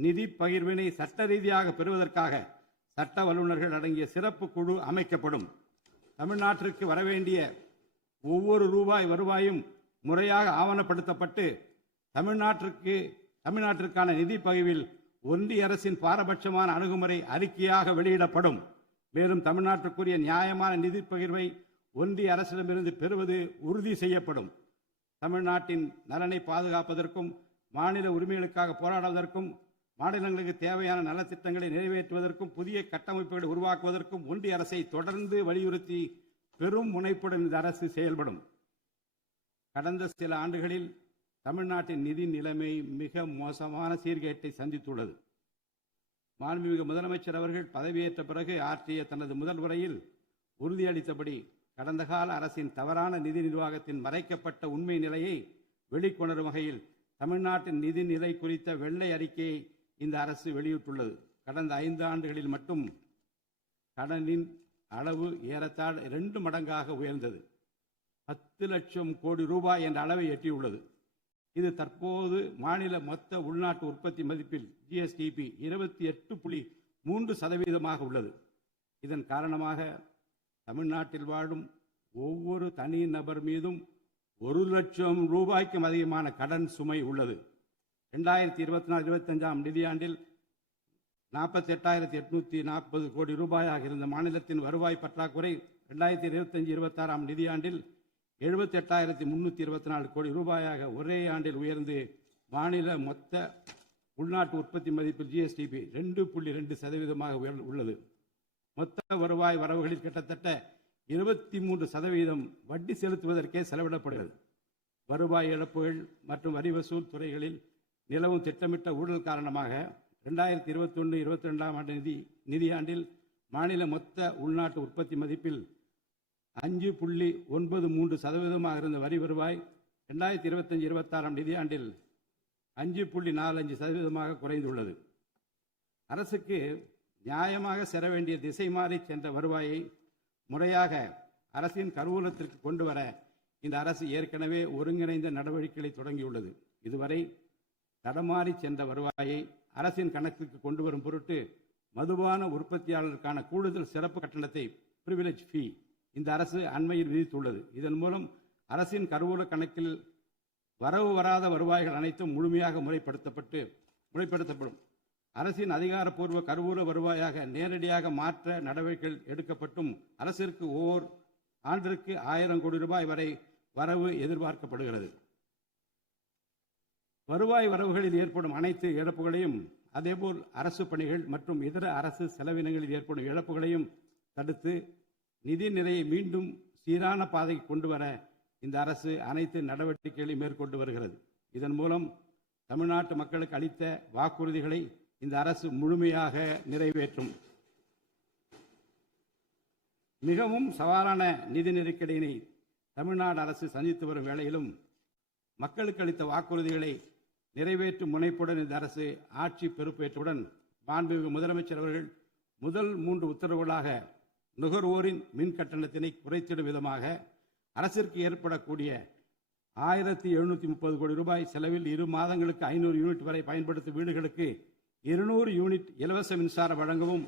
நிதி பகிர்வினை சட்ட ரீதியாக பெறுவதற்காக சட்ட வல்லுநர்கள் அடங்கிய சிறப்பு குழு அமைக்கப்படும். தமிழ்நாட்டிற்கு வரவேண்டிய ஒவ்வொரு ரூபாய் வருவாயும் முறையாக ஆவணப்படுத்தப்பட்டு தமிழ்நாட்டிற்கான நிதி பகிர்வில் ஒன்றிய அரசின் பாரபட்சமான அணுகுமுறை அறிக்கையாக வெளியிடப்படும். மேலும் தமிழ்நாட்டிற்குரிய நியாயமான நிதி பகிர்வை ஒன்றிய அரசிடமிருந்து பெறுவது உறுதி செய்யப்படும். தமிழ்நாட்டின் நலனை பாதுகாப்பதற்கும் மாநில உரிமைகளுக்காக போராடுவதற்கும் மாநிலங்களுக்கு தேவையான நலத்திட்டங்களை நிறைவேற்றுவதற்கும் புதிய கட்டமைப்புகளை உருவாக்குவதற்கும் ஒன்றிய அரசை தொடர்ந்து வலியுறுத்தி பெரும் முனைப்புடன் இந்த அரசு செயல்படும். கடந்த சில ஆண்டுகளில் தமிழ்நாட்டின் நிதி நிலைமை மிக மோசமான சீர்கேட்டை சந்தித்துள்ளது. மாண்புமிகு முதலமைச்சர் அவர்கள் பதவியேற்ற பிறகு ஆற்றிய தனது முதல் உரையில் உறுதியளித்தபடி கடந்த கால அரசின் தவறான நிதி நிர்வாகத்தின் மறைக்கப்பட்ட உண்மை நிலையை வெளிக்கொணரும் வகையில் தமிழ்நாட்டின் நிதி நிலை குறித்த வெள்ளை அறிக்கையை இந்த அரசு வெளியிட்டுள்ளது. கடந்த 5 ஆண்டுகளில் மட்டும் கடனின் அளவு ஏறத்தாழ 2 மடங்காக உயர்ந்தது. 10 லட்சம் கோடி ரூபாய் என்ற அளவை எட்டியுள்ளது. இது தற்போது மாநில மொத்த உள்நாட்டு உற்பத்தி மதிப்பில் GSDP 28.3% உள்ளது. இதன் காரணமாக தமிழ்நாட்டில் வாழும் ஒவ்வொரு தனி நபர் மீதும் 1 லட்சம் ரூபாய்க்கும் அதிகமான கடன் சுமை உள்ளது. 2024-25 நிதியாண்டில் 48,840 கோடி ரூபாயாக இருந்த மாநிலத்தின் வருவாய் பற்றாக்குறை 2025-26 நிதியாண்டில் 78,324 கோடி ரூபாயாக ஒரே ஆண்டில் உயர்ந்து மாநில மொத்த உள்நாட்டு உற்பத்தி மதிப்பில் GSDP 2.2% உள்ளது. மொத்த வருவாய் வரவுகளில் கிட்டத்தட்ட 23% வட்டி செலுத்துவதற்கே செலவிடப்படுகிறது. வருவாய் இழப்புகள் மற்றும் வரி வசூல் துறைகளில் நிலவும் திட்டமிட்ட ஊழல் காரணமாக 2021-22 நிதியாண்டில் மாநில மொத்த உள்நாட்டு உற்பத்தி மதிப்பில் 5.93% இருந்த வரி வருவாய் 2025-26 நிதியாண்டில் 5.45% குறைந்துள்ளது. அரசுக்கு நியாயமாக செல்ல வேண்டிய திசை மாறி சென்ற வருவாயை முறையாக அரசின் கருவூலத்திற்கு கொண்டு வர இந்த அரசு ஏற்கனவே ஒருங்கிணைந்த நடவடிக்கைகளை தொடங்கியுள்ளது. இதுவரை தடமாறி சென்ற வருவாயை அரசின் கணக்கிற்கு கொண்டு வரும் பொருட்டு மதுபான உற்பத்தியாளருக்கான கூடுதல் சிறப்பு கட்டணத்தை பிரிவிலேஜ் ஃபீ இந்த அரசு அண்மையில் விதித்துள்ளது. இதன் மூலம் அரசின் கருவூல கணக்கில் வரவு வராத வருவாய்கள் அனைத்தும் முழுமையாக முறைப்படுத்தப்படும். அரசின் அதிகாரப்பூர்வ கருவூல வருவாயாக நேரடியாக மாற்ற நடவடிக்கைகள் எடுக்கப்பட்டும் அரசிற்கு ஓர் ஆண்டிற்கு 1000 கோடி ரூபாய் வரை வரவு எதிர்பார்க்கப்படுகிறது. வருவாய் வரவுகளில் ஏற்படும் அனைத்து இழப்புகளையும் அதேபோல் அரசு பணிகள் மற்றும் இதர அரசு செலவினங்களில் ஏற்படும் இழப்புகளையும் தடுத்து நிதி நிலையை மீண்டும் சீரான பாதைக்கு கொண்டு வர இந்த அரசு அனைத்து நடவடிக்கைகளையும் மேற்கொண்டு வருகிறது. இதன் மூலம் தமிழ்நாட்டு மக்களுக்கு அளித்த வாக்குறுதிகளை இந்த அரசு முழுமையாக நிறைவேற்றும். மிகவும் சவாலான நிதி நெருக்கடியினை தமிழ்நாடு அரசு சந்தித்து வரும் வேளையிலும் மக்களுக்கு அளித்த வாக்குறுதிகளை நிறைவேற்றும் முனைப்புடன் இந்த அரசு ஆட்சி பொறுப்பேற்றவுடன் மாண்புமிகு முதலமைச்சர் அவர்கள் முதல் 3 உத்தரவுகளாக நுகர்வோரின் மின் கட்டணத்தினை குறைத்திடும் விதமாக அரசிற்கு ஏற்படக்கூடிய 1730 கோடி ரூபாய் செலவில் 2 மாதங்களுக்கு 500 யூனிட் வரை பயன்படுத்தும் வீடுகளுக்கு 200 யூனிட் இலவச மின்சாரம் வழங்கவும்,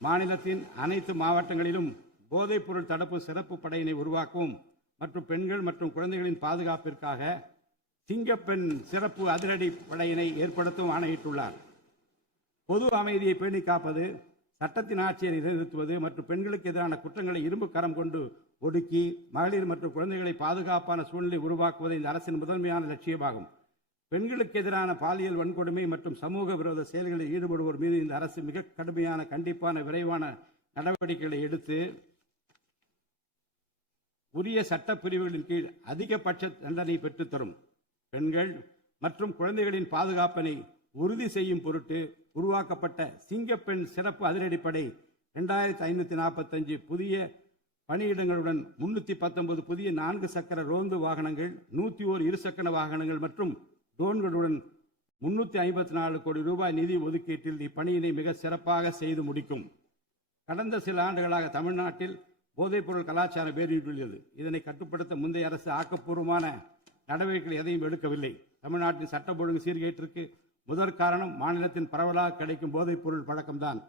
மாநிலத்தின் அனைத்து மாவட்டங்களிலும் போதைப்பொருள் தடுப்பு சிறப்பு படையினை உருவாக்கவும் மற்றும் பெண்கள் மற்றும் குழந்தைகளின் பாதுகாப்பிற்காக சிங்கப்பெண் சிறப்பு அதிரடி படையினை ஏற்படுத்தவும் ஆணையிட்டுள்ளார். பொது அமைதியை பேணி காப்பது, சட்டத்தின் ஆட்சியை நிலைநிறுத்துவது மற்றும் பெண்களுக்கு எதிரான குற்றங்களை இரும்பு கரம் கொண்டு ஒடுக்கி மகளிர் மற்றும் குழந்தைகளை பாதுகாப்பான சூழ்நிலை உருவாக்குவது இந்த அரசின் முதன்மையான லட்சியமாகும். பெண்களுக்கு எதிரான பாலியல் வன்கொடுமை மற்றும் சமூக விரோத செயல்களில் ஈடுபடுவோர் மீது இந்த அரசு மிக கடுமையான கண்டிப்பான விரைவான நடவடிக்கைகளை எடுத்து உரிய சட்ட பிரிவுகளின் கீழ் அதிகபட்ச தண்டனை பெற்றுத்தரும். பெண்கள் மற்றும் குழந்தைகளின் பாதுகாப்பினை உறுதி செய்யும் பொருட்டு உருவாக்கப்பட்ட சிங்கப்பெண் சிறப்பு அதிரடிப்படை 2545 புதிய பணியிடங்களுடன் 319 புதிய 4 சக்கர ரோந்து வாகனங்கள், 101 இருசக்கர வாகனங்கள் மற்றும் ட்ரோன்களுடன் 354 கோடி ரூபாய் நிதி ஒதுக்கீட்டில் இப்பணியினை மிக சிறப்பாக செய்து முடிக்கும். கடந்த சில ஆண்டுகளாக தமிழ்நாட்டில் போதைப்பொருள் கலாச்சாரம் வேரூன்றியுள்ளது. இதனை கட்டுப்படுத்த முந்தைய அரசு ஆக்கப்பூர்வமான நடவடிக்கைகள் எதையும் எடுக்கவில்லை. தமிழ்நாட்டின் சட்டம் ஒழுங்கு சீர்கேட்டிற்கு முதற் காரணம் மாநிலத்தின் பரவலாக கிடைக்கும் போதைப்பொருள் பழக்கம்தான்.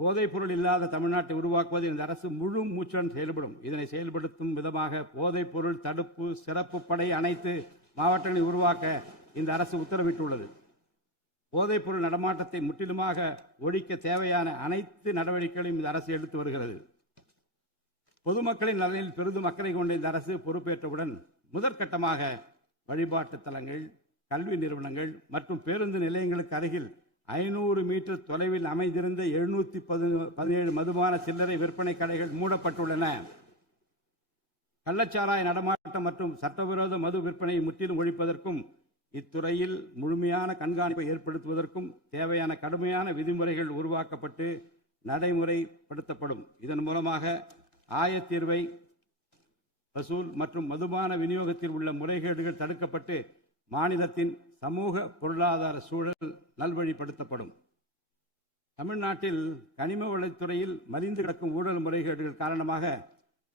போதைப்பொருள் இல்லாத தமிழ்நாட்டை உருவாக்குவது இந்த அரசு முழு மூச்சுடன் செயல்படும். இதனை செயல்படுத்தும் விதமாக போதைப்பொருள் தடுப்பு சிறப்பு படை அனைத்து மாவட்டங்களை உருவாக்க இந்த அரசு உத்தரவிட்டுள்ளது. போதைப்பொருள் நடமாட்டத்தை முற்றிலுமாக ஒழிக்க தேவையான அனைத்து நடவடிக்கைகளையும் இந்த அரசு எடுத்து வருகிறது. பொதுமக்களின் நலனில் பெரிதும் அக்கறை கொண்ட இந்த அரசு பொறுப்பேற்றவுடன் முதற்கட்டமாக வழிபாட்டு தலங்கள், கல்வி நிறுவனங்கள் மற்றும் பேருந்து நிலையங்களுக்கு அருகில் 500 மீட்டர் தொலைவில் அமைந்திருந்த 717 மதுபான சில்லறை விற்பனை கடைகள் மூடப்பட்டுள்ளன. கள்ளச்சாராய நடமாட்டம் மற்றும் சட்டவிரோத மது விற்பனையை முற்றிலும் ஒழிப்பதற்கும் இத்துறையில் முழுமையான கண்காணிப்பை ஏற்படுத்துவதற்கும் தேவையான கடுமையான விதிமுறைகள் உருவாக்கப்பட்டு நடைமுறைப்படுத்தப்படும். இதன் மூலமாக ஆயத்தீர்வை வசூல் மற்றும் மதுபான விநியோகத்தில் உள்ள முறைகேடுகள் தடுக்கப்பட்டு மாநிலத்தின் சமூக பொருளாதார சூழல் நல்வழிப்படுத்தப்படும். தமிழ்நாட்டில் கனிம வளத்துறையில் மலிந்து கிடக்கும் ஊழல் முறைகேடுகள் காரணமாக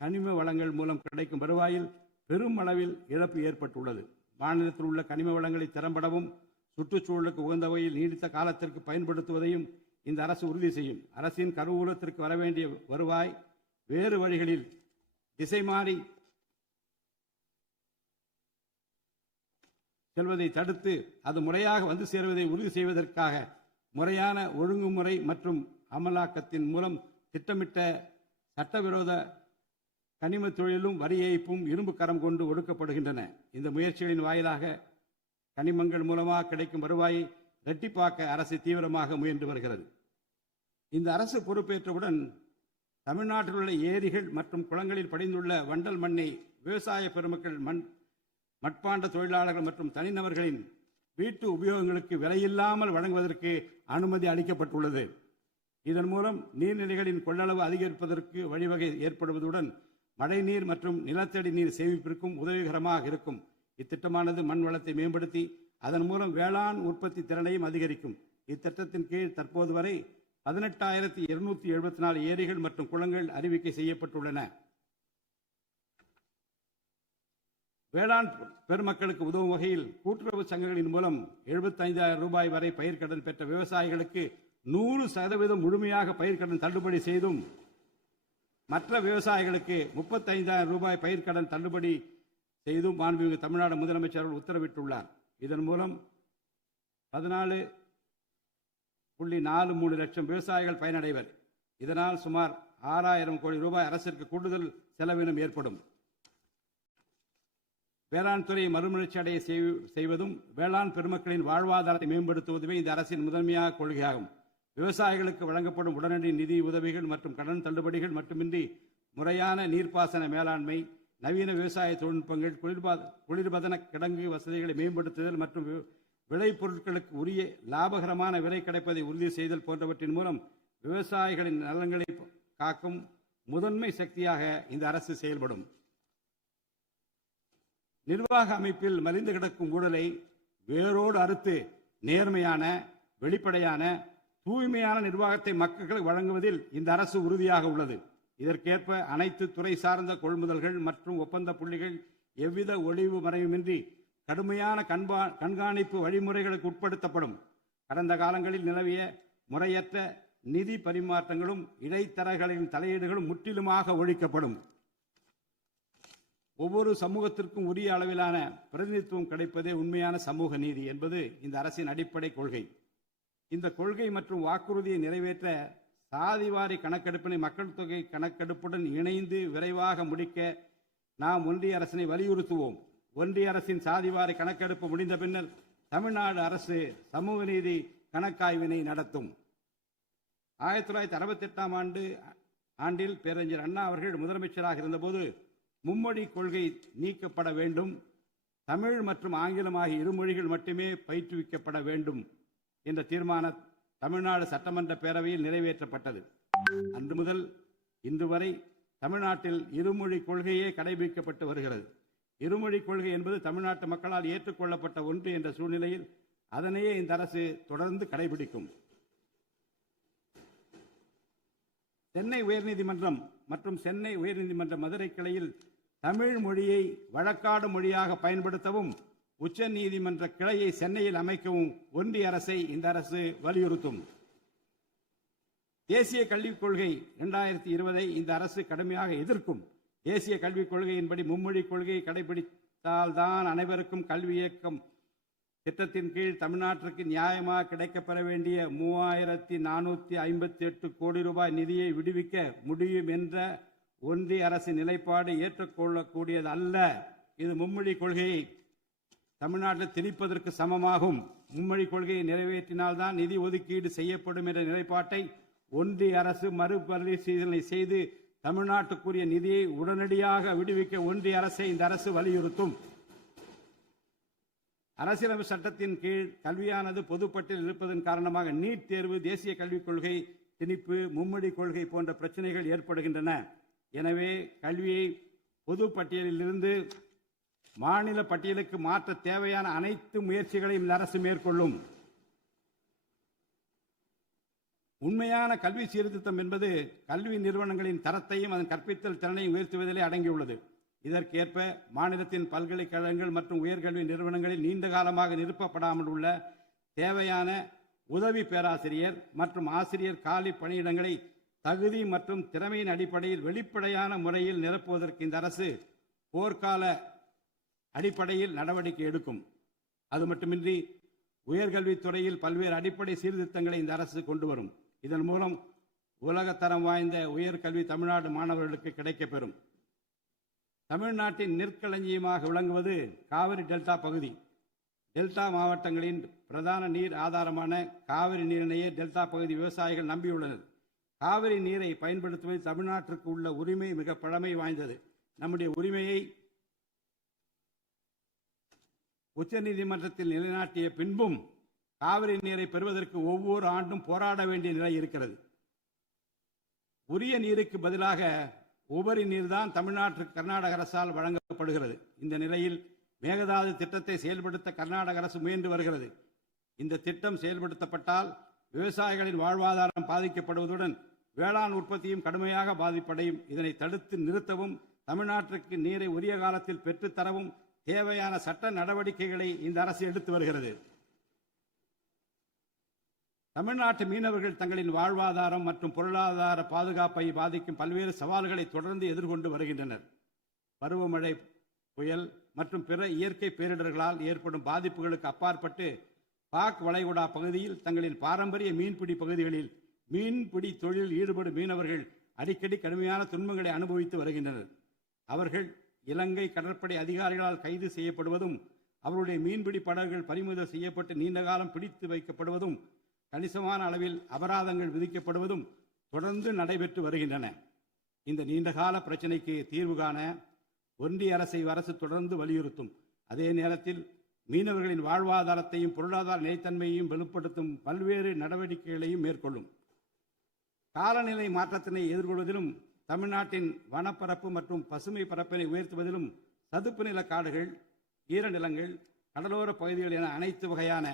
கனிம வளங்கள் மூலம் கிடைக்கும் வருவாயில் பெரும் அளவில் இழப்பு ஏற்பட்டுள்ளது. மாநிலத்தில் உள்ள கனிம வளங்களை திறம்படவும் சுற்றுச்சூழலுக்கு உகந்த வகையில் நீடித்த காலத்திற்கு பயன்படுத்துவதையும் இந்த அரசு உறுதி செய்யும். அரசின் கருவூலத்திற்கு வரவேண்டிய வருவாய் வேறு வழிகளில் திசை மாறி செல்வதை தடுத்து அது முறையாக வந்து சேருவதை உறுதி செய்வதற்காக முறையான ஒழுங்குமுறை மற்றும் அமலாக்கத்தின் மூலம் திட்டமிட்ட சட்டவிரோத கனிம தொழிலும் வரி ஏய்ப்பும் இரும்பு கரம் கொண்டு ஒடுக்கப்படுகின்றன. இந்த முயற்சிகளின் வாயிலாக கனிமங்கள் மூலமாக கிடைக்கும் வருவாயை இரட்டிப்பாக்க அரசு தீவிரமாக முயன்று வருகிறது. இந்த அரசு பொறுப்பேற்றவுடன் தமிழ்நாட்டில் உள்ள ஏரிகள் மற்றும் குளங்களில் படிந்துள்ள வண்டல் மண்ணை விவசாய பெருமக்கள், மட்பாண்ட தொழிலாளர்கள் மற்றும் தனிநபர்களின் வீட்டு உபயோகங்களுக்கு விலையில்லாமல் வழங்குவதற்கு அனுமதி அளிக்கப்பட்டுள்ளது. இதன் மூலம் நீர்நிலைகளின் கொள்ளளவு அதிகரிப்பதற்கு வழிவகை ஏற்படுவதுடன் மழைநீர் மற்றும் நிலத்தடி நீர் சேமிப்பிற்கும் உதவிகரமாக இருக்கும். இத்திட்டமானது மண் வளத்தை மேம்படுத்தி அதன் மூலம் வேளாண் உற்பத்தி திறனையும் அதிகரிக்கும். இத்திட்டத்தின் கீழ் தற்போது வரை 18,274 ஏரிகள் மற்றும் குளங்கள் அறிவிக்கை செய்யப்பட்டுள்ளன. வேளாண் பெருமக்களுக்கு உதவும் வகையில் கூட்டுறவு சங்கங்களின் மூலம் 75,000 ரூபாய் வரை பயிர்க்கடன் பெற்ற விவசாயிகளுக்கு 100% முழுமையாக பயிர்க்கடன் தள்ளுபடி செய்தும், மற்ற விவசாயிகளுக்கு 35,000 ரூபாய் பயிர்க்கடன் தள்ளுபடி செய்தும் மாண்புமிகு தமிழ்நாடு முதலமைச்சர் உத்தரவிட்டுள்ளார். இதன் மூலம் 14.43 லட்சம் விவசாயிகள் பயனடைவர். இதனால் சுமார் 6,000 கோடி ரூபாய் அரசிற்கு கூடுதல் செலவினம் ஏற்படும். வேளாண் துறையை மறுமலர்ச்சி அடைய செய்வதும் வேளாண் பெருமக்களின் வாழ்வாதாரத்தை மேம்படுத்துவதுமே இந்த அரசின் முதன்மையாக கொள்கையாகும். விவசாயிகளுக்கு வழங்கப்படும் உடனடி நிதி உதவிகள் மற்றும் கடன் தள்ளுபடிகள் மட்டுமின்றி முறையான நீர்ப்பாசன மேலாண்மை, நவீன விவசாய தொழில்நுட்பங்கள், குளிர்பதன கிடங்கு வசதிகளை மேம்படுத்துதல் மற்றும் விளைபொருட்களுக்கு உரிய லாபகரமான விலை கிடைப்பதை உறுதி செய்தல் போன்றவற்றின் மூலம் விவசாயிகளின் நலன்களை காக்கும் முதன்மை சக்தியாக இந்த அரசு செயல்படும். நிர்வாக அமைப்பில் மலிந்து கிடக்கும் ஊழலை வேரோடு அறுத்து நேர்மையான, வெளிப்படையான, தூய்மையான நிர்வாகத்தை மக்களுக்கு வழங்குவதில் இந்த அரசு உறுதியாக உள்ளது. இதற்கேற்ப அனைத்து துறை சார்ந்த கொள்முதல்கள் மற்றும் ஒப்பந்த புள்ளிகள் எவ்வித ஒளிவு மறைவுமின்றி கடுமையான கண்காணிப்பு வழிமுறைகளுக்கு உட்படுத்தப்படும். கடந்த காலங்களில் நிலவிய முறையற்ற நிதி பரிமாற்றங்களும் இடைத்தரகர்களின் தலையீடுகளும் முற்றிலுமாக ஒழிக்கப்படும். ஒவ்வொரு சமூகத்திற்கும் உரிய அளவிலான பிரதிநிதித்துவம் கிடைப்பதே உண்மையான சமூக நீதி என்பது இந்த அரசின் அடிப்படை கொள்கை. இந்த கொள்கை மற்றும் வாக்குறுதியை நிறைவேற்ற சாதிவாரி கணக்கெடுப்பினை மக்கள் தொகை கணக்கெடுப்புடன் இணைந்து விரைவாக முடிக்க நாம் ஒன்றிய அரசினை வலியுறுத்துவோம். ஒன்றிய அரசின் சாதிவாரி கணக்கெடுப்பு முடிந்த பின்னர் தமிழ்நாடு அரசு சமூக நீதி கணக்காய்வினை நடத்தும். 1968 ஆண்டில் பேரறிஞர் அண்ணா அவர்கள் முதலமைச்சராக இருந்தபோது மும்மொழி கொள்கை நீக்கப்பட வேண்டும், தமிழ் மற்றும் ஆங்கிலம் ஆகிய இருமொழிகள் மட்டுமே பயிற்றுவிக்கப்பட வேண்டும் என்ற தீர்மானம் தமிழ்நாடு சட்டமன்ற பேரவையில் நிறைவேற்றப்பட்டது. அன்று முதல் இன்று வரை தமிழ்நாட்டில் இருமொழி கொள்கையே கடைபிடிக்கப்பட்டு வருகிறது. இருமொழி கொள்கை என்பது தமிழ்நாட்டு மக்களால் ஏற்றுக்கொள்ளப்பட்ட ஒன்று என்ற சூழ்நிலையில் அதனையே இந்த அரசு தொடர்ந்து கடைபிடிக்கும். சென்னை உயர்நீதிமன்றம் மற்றும் சென்னை உயர்நீதிமன்ற மதுரை கிளையில் தமிழ் மொழியை வழக்காடு மொழியாக பயன்படுத்தவும் உச்ச நீதிமன்ற கிளையை சென்னையில் அமைக்கவும் ஒன்றிய அரசை இந்த அரசு வலியுறுத்தும். தேசிய கல்விக் கொள்கை 2020 இந்த அரசு கடுமையாக எதிர்க்கும். தேசிய கல்விக் கொள்கையின்படி மும்மொழி கொள்கையை கடைபிடித்தால்தான் அனைவருக்கும் கல்வி இயக்கம் திட்டத்தின் கீழ் தமிழ்நாட்டிற்கு நியாயமாக கிடைக்கப்பெற வேண்டிய 3458 கோடி ரூபாய் நிதியை விடுவிக்க முடியும் என்ற ஒன்றிய அரசின் நிலைப்பாடு ஏற்றுக்கொள்ளக்கூடியது அல்ல. இது மும்மொழி கொள்கையை தமிழ்நாட்டில் திணிப்பதற்கு சமமாகும். மும்மொழி கொள்கையை நிறைவேற்றினால்தான் நிதி ஒதுக்கீடு செய்யப்படும் என்ற நிலைப்பாட்டை ஒன்றிய அரசு மறுபரிசீலனை செய்து தமிழ்நாட்டுக்குரிய நிதியை உடனடியாக விடுவிக்க ஒன்றிய அரசை இந்த அரசு வலியுறுத்தும். அரசியலமைப்பு சட்டத்தின் கீழ் கல்வியானது பொதுப்பட்டியலில் இருப்பதன் காரணமாக நீட் தேர்வு, தேசிய கல்விக் கொள்கை திணிப்பு, மும்மொழி கொள்கை போன்ற பிரச்சனைகள் ஏற்படுகின்றன. எனவே கல்வியை பொது பட்டியலில் இருந்து மாநில பட்டியலுக்கு மாற்ற தேவையான அனைத்து முயற்சிகளையும் இந்த அரசு மேற்கொள்ளும். உண்மையான கல்வி சீர்திருத்தம் என்பது கல்வி நிறுவனங்களின் தரத்தையும் அதன் கற்பித்தல் திறனையும் உயர்த்துவதிலே அடங்கியுள்ளது. இதற்கேற்ப மாநிலத்தின் பல்கலைக்கழகங்கள் மற்றும் உயர்கல்வி நிறுவனங்களில் நீண்ட காலமாக நிரப்பப்படாமல் உள்ள தேவையான உதவி பேராசிரியர் மற்றும் ஆசிரியர் காலி பணியிடங்களை தகுதி மற்றும் திறமையின் அடிப்படையில் வெளிப்படையான முறையில் நிரப்புவதற்கு இந்த அரசு போர்க்கால அடிப்படையில் நடவடிக்கை எடுக்கும். அது மட்டுமின்றி உயர்கல்வித்துறையில் பல்வேறு அடிப்படை சீர்திருத்தங்களை இந்த அரசு கொண்டு வரும். இதன் மூலம் உலகத்தரம் வாய்ந்த உயர்கல்வி தமிழ்நாடு மாணவர்களுக்கு கிடைக்கப்பெறும். தமிழ்நாட்டின் நெற்களஞ்சியமாக விளங்குவது காவிரி டெல்டா பகுதி. டெல்டா மாவட்டங்களின் பிரதான நீர் ஆதாரமான காவிரி நீரினையே டெல்டா பகுதி விவசாயிகள் நம்பியுள்ளனர். காவிரி நீரை பயன்படுத்துவதில் தமிழ்நாட்டிற்கு உள்ள உரிமை மிக பழமை வாய்ந்தது. நம்முடைய உரிமையை உச்சநீதிமன்றத்தில் நிலைநாட்டிய பின்பும் காவிரி நீரை பெறுவதற்கு ஒவ்வொரு ஆண்டும் போராட வேண்டிய நிலை இருக்கிறது. உரிய நீருக்கு பதிலாக உபரி நீர்தான் தமிழ்நாட்டிற்கு கர்நாடக அரசால் வழங்கப்படுகிறது. இந்த நிலையில் மேகதாது திட்டத்தை செயல்படுத்த கர்நாடக அரசு முயன்று வருகிறது. இந்த திட்டம் செயல்படுத்தப்பட்டால் விவசாயிகளின் வாழ்வாதாரம் பாதிக்கப்படுவதுடன் வேளாண் உற்பத்தியும் கடுமையாக பாதிப்படையும். இதனை தடுத்து நிறுத்தவும் தமிழ்நாட்டிற்கு நீரை உரிய காலத்தில் பெற்றுத்தரவும் தேவையான சட்ட நடவடிக்கைகளை இந்த அரசு எடுத்து வருகிறது. தமிழ்நாட்டு மீனவர்கள் தங்களின் வாழ்வாதாரம் மற்றும் பொருளாதார பாதுகாப்பை பாதிக்கும் பல்வேறு சவால்களை தொடர்ந்து எதிர்கொண்டு வருகின்றனர். பருவமழை, புயல் மற்றும் பிற இயற்கை பேரிடர்களால் ஏற்படும் பாதிப்புகளுக்கு அப்பாற்பட்டு பாக் வளைகுடா பகுதியில் தங்களின் பாரம்பரிய மீன்பிடி பகுதிகளில் மீன்பிடி தொழிலில் ஈடுபடும் மீனவர்கள் அடிக்கடி கடுமையான துன்பங்களை அனுபவித்து வருகின்றனர். அவர்கள் இலங்கை கடற்படை அதிகாரிகளால் கைது செய்யப்படுவதும் அவருடைய மீன்பிடி படகுகள் பறிமுதல் செய்யப்பட்டு நீண்ட காலம் பிடித்து வைக்கப்படுவதும் கணிசமான அளவில் அபராதங்கள் விதிக்கப்படுவதும் தொடர்ந்து நடைபெற்று வருகின்றன. இந்த நீண்டகால பிரச்சினைக்கு தீர்வு காண ஒன்றிய அரசு தொடர்ந்து வலியுறுத்தும். அதே நேரத்தில் மீனவர்களின் வாழ்வாதாரத்தையும் பொருளாதார நிலைத்தன்மையையும் வலுப்படுத்தும் பல்வேறு நடவடிக்கைகளையும் மேற்கொள்ளும். காலநிலை மாற்றத்தினை எதிர்கொள்வதிலும் தமிழ்நாட்டின் வனப்பரப்பு மற்றும் பசுமை பரப்பினை உயர்த்துவதிலும் சதுப்பு நில காடுகள், ஈரநிலங்கள், கடலோர பகுதிகள் என அனைத்து வகையான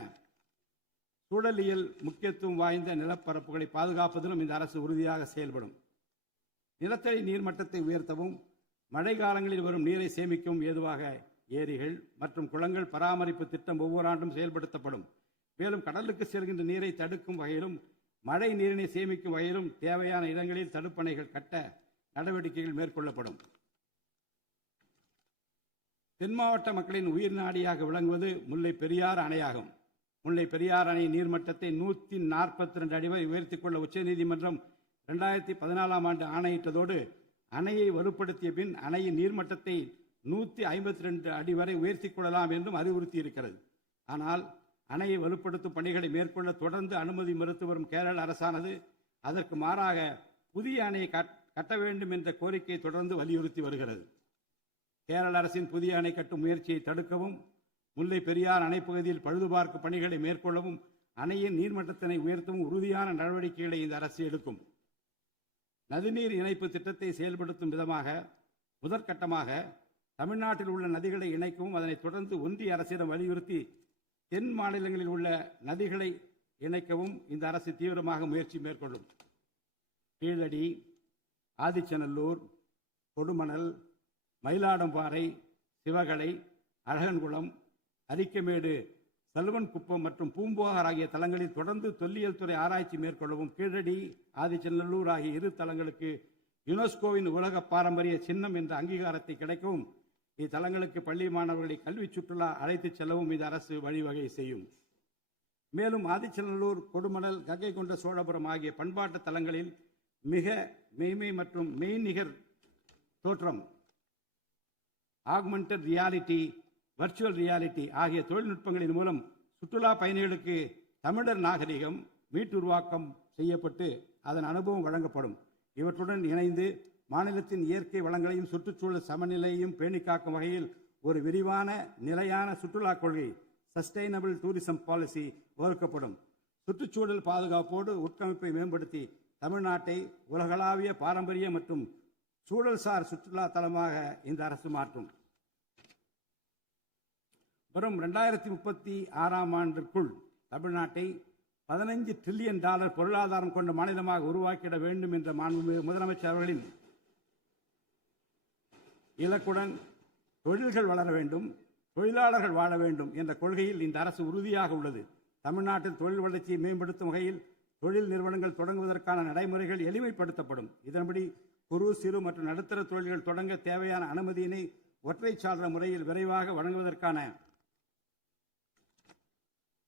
சூழலியல் முக்கியத்துவம் வாய்ந்த நிலப்பரப்புகளை பாதுகாப்பதிலும் இந்த அரசு உறுதியாக செயல்படும். நிலத்தடி நீர்மட்டத்தை உயர்த்தவும் மழை காலங்களில் வரும் நீரை சேமிக்கவும் ஏதுவாக ஏரிகள் மற்றும் குளங்கள் பராமரிப்பு திட்டம் ஒவ்வொரு ஆண்டும் செயல்படுத்தப்படும். மேலும் கடலுக்கு செல்கின்ற நீரை தடுக்கும் வகையிலும் மழை நீரினை சேமிக்கும் வகையிலும் தேவையான இடங்களில் தடுப்பணைகள் கட்ட நடவடிக்கைகள் மேற்கொள்ளப்படும். தென் மாவட்ட மக்களின் உயிர் நாடியாக விளங்குவது முல்லை பெரியாறு அணையாகும். முல்லை பெரியாறு அணை நீர்மட்டத்தை 142 அடி வரை உயர்த்திக் கொள்ள உச்சநீதிமன்றம் 2014 ஆண்டு ஆணையிட்டதோடு அணையை வலுப்படுத்திய பின் அணையின் நீர்மட்டத்தை 152 அடி வரை உயர்த்திக் கொள்ளலாம் என்றும் அறிவுறுத்தியிருக்கிறது. ஆனால் அணையை வலுப்படுத்தும் பணிகளை மேற்கொள்ள தொடர்ந்து அனுமதி மறுத்து வரும் கேரள அரசானது அதற்கு மாறாக புதிய அணையை கட்ட வேண்டும் என்ற கோரிக்கையை தொடர்ந்து வலியுறுத்தி வருகிறது. கேரள அரசின் புதிய அணை கட்டும் முயற்சியை தடுக்கவும், முல்லை பெரியார் அணைப்பகுதியில் பழுதுபார்க்கும் பணிகளை மேற்கொள்ளவும், அணையின் நீர்மட்டத்தினை உயர்த்தவும் உறுதியான நடவடிக்கைகளை இந்த அரசு எடுக்கும். நதிநீர் இணைப்பு திட்டத்தை செயல்படுத்தும் விதமாக முதற்கட்டமாக தமிழ்நாட்டில் உள்ள நதிகளை இணைக்கவும் அதனைத் தொடர்ந்து ஒன்றிய அரசிடம் வலியுறுத்தி தென் மாநிலங்களில் உள்ள நதிகளை இணைக்கவும் இந்த அரசு தீவிரமாக முயற்சி மேற்கொள்ளும். கீழடி, ஆதிச்சநல்லூர், கொடுமணல், மயிலாடும்பாறை, சிவகலை, அழகன்குளம், அரிக்கமேடு, சல்வன்குப்பம் மற்றும் பூம்புகார் ஆகிய தலங்களில் தொடர்ந்து தொல்லியல் துறை ஆராய்ச்சி மேற்கொள்ளவும் கீழடி, ஆதிச்சநல்லூர் ஆகிய இரு தலங்களுக்கு யுனெஸ்கோவின் உலக பாரம்பரிய சின்னம் என்ற அங்கீகாரத்தை கிடைக்கவும் இத்தலங்களுக்கு பள்ளி மாணவர்களை கல்வி சுற்றுலா அழைத்துச் செல்லவும் இந்த அரசு வழிவகை செய்யும். மேலும் ஆதிச்சநல்லூர், கொடுமணல், கங்கை கொண்ட சோழபுரம் ஆகிய பண்பாட்டு தலங்களில் மிக மெய்மை மற்றும் மெய்நிகர் தோற்றம், ஆக்மெண்டட் ரியாலிட்டி, வர்ச்சுவல் ரியாலிட்டி ஆகிய தொழில்நுட்பங்களின் மூலம் சுற்றுலா பயணிகளுக்கு தமிழர் நாகரிகம் மீட்டுருவாக்கம் செய்யப்பட்டு அதன் அனுபவம் வழங்கப்படும். இவற்றுடன் இணைந்து மாநிலத்தின் இயற்கை வளங்களையும் சுற்றுச்சூழல் சமநிலையையும் பேணிக்காக்கும் வகையில் ஒரு விரிவான நிலையான சுற்றுலா கொள்கை சஸ்டைனபிள் டூரிசம் பாலிசி வகுக்கப்படும். சுற்றுச்சூழல் பாதுகாப்போடு உட்கமைப்பை மேம்படுத்தி தமிழ்நாட்டை உலகளாவிய பாரம்பரிய மற்றும் சூழல்சார் சுற்றுலா தலமாக இந்த அரசு மாற்றும். வரும் 2036ஆம் ஆண்டிற்குள் தமிழ்நாட்டை $15 டிரில்லியன் பொருளாதாரம் கொண்ட மாநிலமாக உருவாக்கிட வேண்டும் என்ற முதலமைச்சர் அவர்களின் இலக்குடன் தொழில்கள் வளர வேண்டும், தொழிலாளர்கள் வாழ வேண்டும் என்ற கொள்கையில் இந்த அரசு உறுதியாக உள்ளது. தமிழ்நாட்டில் தொழில் வளர்ச்சியை மேம்படுத்தும் வகையில் தொழில் நிறுவனங்கள் தொடங்குவதற்கான நடைமுறைகள் எளிமைப்படுத்தப்படும். இதன்படி குறு, சிறு மற்றும் நடுத்தர தொழில்கள் தொடங்க தேவையான அனுமதியினை ஒற்றைச்சாளர முறையில் விரைவாக வழங்குவதற்கான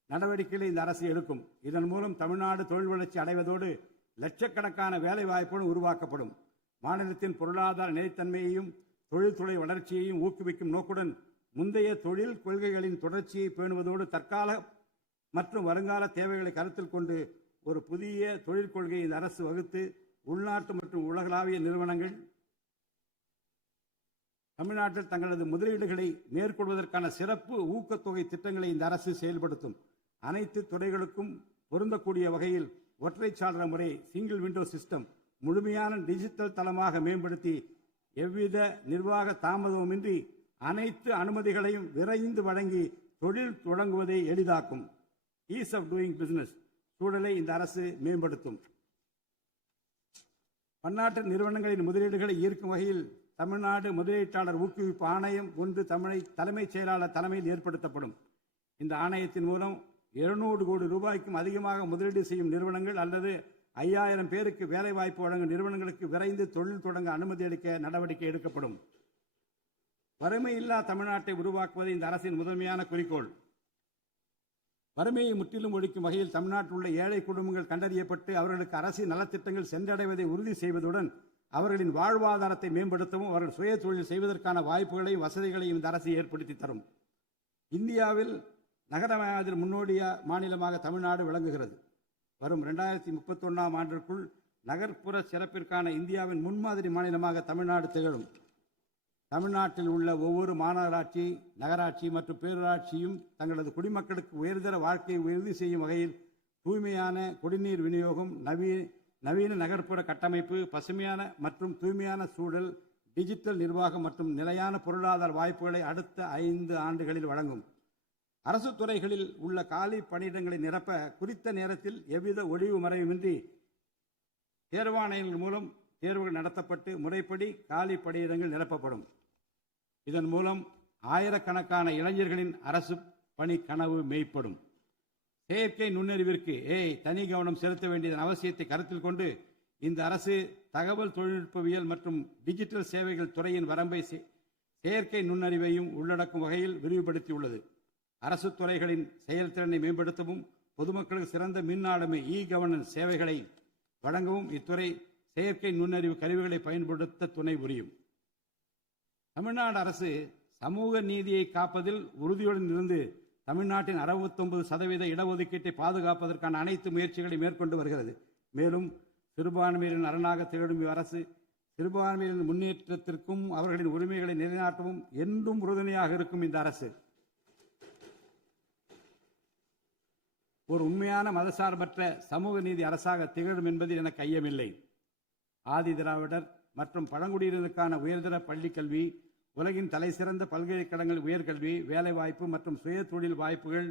நடவடிக்கைகளை இந்த அரசு எடுக்கும். இதன் மூலம் தமிழ்நாடு தொழில் வளர்ச்சி அடைவதோடு லட்சக்கணக்கான வேலை வாய்ப்புகள் உருவாக்கப்படும். மாநிலத்தின் பொருளாதார நிலைத்தன்மையையும் தொழில்துறை வளர்ச்சியையும் ஊக்குவிக்கும் நோக்குடன் முந்தைய தொழில் கொள்கைகளின் தொடர்ச்சியை பேணுவதோடு தற்கால மற்றும் வருங்கால தேவைகளை கருத்தில் கொண்டு ஒரு புதிய தொழில் கொள்கையை இந்த அரசு வகுத்து உள்நாட்டு மற்றும் உலகளாவிய நிறுவனங்கள் தமிழ்நாட்டில் தங்களது முதலீடுகளை மேற்கொள்வதற்கான சிறப்பு ஊக்கத்தொகை திட்டங்களை இந்த அரசு செயல்படுத்தும். அனைத்து துறைகளுக்கும் பொருந்தக்கூடிய வகையில் ஒற்றைச்சாளர முறை சிங்கிள் விண்டோ சிஸ்டம் முழுமையான டிஜிட்டல் தளமாக மேம்படுத்தி எவ்வித நிர்வாக தாமதமுமின்றி அனைத்து அனுமதிகளையும் விரைந்து வழங்கி தொழில் தொடங்குவதை எளிதாக்கும். ஈஸ் ஆஃப் டூயிங் பிசினஸ் சூழலை இந்த அரசு மேம்படுத்தும். பன்னாட்டு நிறுவனங்களின் முதலீடுகளை ஈர்க்கும் வகையில் தமிழ்நாடு முதலீட்டாளர் ஊக்குவிப்பு ஆணையம் ஒன்று தலைமைச் செயலாளர் தலைமையில் ஏற்படுத்தப்படும். இந்த ஆணையத்தின் மூலம் 200 கோடி ரூபாய்க்கும் அதிகமாக முதலீடு செய்யும் நிறுவனங்கள் அல்லது 5000 பேருக்கு வேலைவாய்ப்பு வழங்கும் நிறுவனங்களுக்கு விரைந்து தொழில் தொடங்க அனுமதி அளிக்க நடவடிக்கை எடுக்கப்படும். வறுமையில்லா தமிழ்நாட்டை உருவாக்குவது இந்த அரசின் முதன்மையான குறிக்கோள். வறுமையை முற்றிலும் ஒழிக்கும் வகையில் தமிழ்நாட்டில் உள்ள ஏழை குடும்பங்கள் கண்டறியப்பட்டு அவர்களுக்கு அரசின் நலத்திட்டங்கள் சென்றடைவதை உறுதி செய்வதுடன் அவர்களின் வாழ்வாதாரத்தை மேம்படுத்தவும் அவர்கள் சுய தொழில் செய்வதற்கான வாய்ப்புகளையும் வசதிகளையும் இந்த அரசு ஏற்படுத்தி தரும். இந்தியாவில் நகரமயமாதல் முன்னோடிய மாநிலமாக தமிழ்நாடு விளங்குகிறது. வரும் 2031ஆம் ஆண்டிற்குள் நகர்ப்புற சிறப்பிற்கான இந்தியாவின் முன்மாதிரி மாநிலமாக தமிழ்நாடு திகழும். தமிழ்நாட்டில் உள்ள ஒவ்வொரு மாநகராட்சி, நகராட்சி மற்றும் பேரூராட்சியும் தங்களது குடிமக்களுக்கு உயர்தர வாழ்க்கையை உறுதி செய்யும் வகையில் தூய்மையான குடிநீர் விநியோகம், நவீன நகர்ப்புற கட்டமைப்பு, பசுமையான மற்றும் தூய்மையான சூழல், டிஜிட்டல் நிர்வாகம் மற்றும் நிலையான பொருளாதார வாய்ப்புகளை அடுத்த 5 ஆண்டுகளில் வழங்கும். அரசு துறைகளில் உள்ள காலி பணியிடங்களை நிரப்ப குறித்த நேரத்தில் எவ்வித ஒளிவு மறைவுமின்றி தேர்வாணையங்கள் மூலம் தேர்வுகள் நடத்தப்பட்டு முறைப்படி காலி பணியிடங்கள் நிரப்பப்படும். இதன் மூலம் ஆயிரக்கணக்கான இளைஞர்களின் அரசு பணி கனவு மெய்ப்படும். செயற்கை நுண்ணறிவிற்கு தனி கவனம் செலுத்த வேண்டியதன் அவசியத்தை கருத்தில் கொண்டு இந்த அரசு தகவல் தொழில்நுட்பவியல் மற்றும் டிஜிட்டல் சேவைகள் துறையின் வரம்பை செயற்கை நுண்ணறிவையும் உள்ளடக்கும் வகையில் விரிவுபடுத்தியுள்ளது. அரசு துறைகளின் செயல்திறனை மேம்படுத்தவும் பொதுமக்களுக்கு சிறந்த மின் ஆளுமை கவர்னன்ஸ் சேவைகளை வழங்கவும் இத்துறை செயற்கை நுண்ணறிவு கருவிகளை பயன்படுத்த துணை புரியும். தமிழ்நாடு அரசு சமூக நீதியை காப்பதில் உறுதியுடன் இருந்து தமிழ்நாட்டின் 69% இடஒதுக்கீட்டை பாதுகாப்பதற்கான அனைத்து முயற்சிகளை மேற்கொண்டு வருகிறது. மேலும் சிறுபான்மையினரின் அரணாக திகழும் அரசு சிறுபான்மையினரின் முன்னேற்றத்திற்கும் அவர்களின் உரிமைகளை நிலைநாட்டவும் என்றும் உறுதுணையாக இருக்கும். இந்த அரசு ஒரு உண்மையான மதசார்பற்ற சமூக நீதி அரசாக திகழும் என்பதில் எனக்கு ஐயமில்லை. ஆதி திராவிடர் மற்றும் பழங்குடியினருக்கான உயர்தர பள்ளிக் கல்வி, உலகின் தலைசிறந்த பல்கலைக்கழகங்கள் உயர்கல்வி, வேலைவாய்ப்பு மற்றும் சுய தொழில் வாய்ப்புகள்,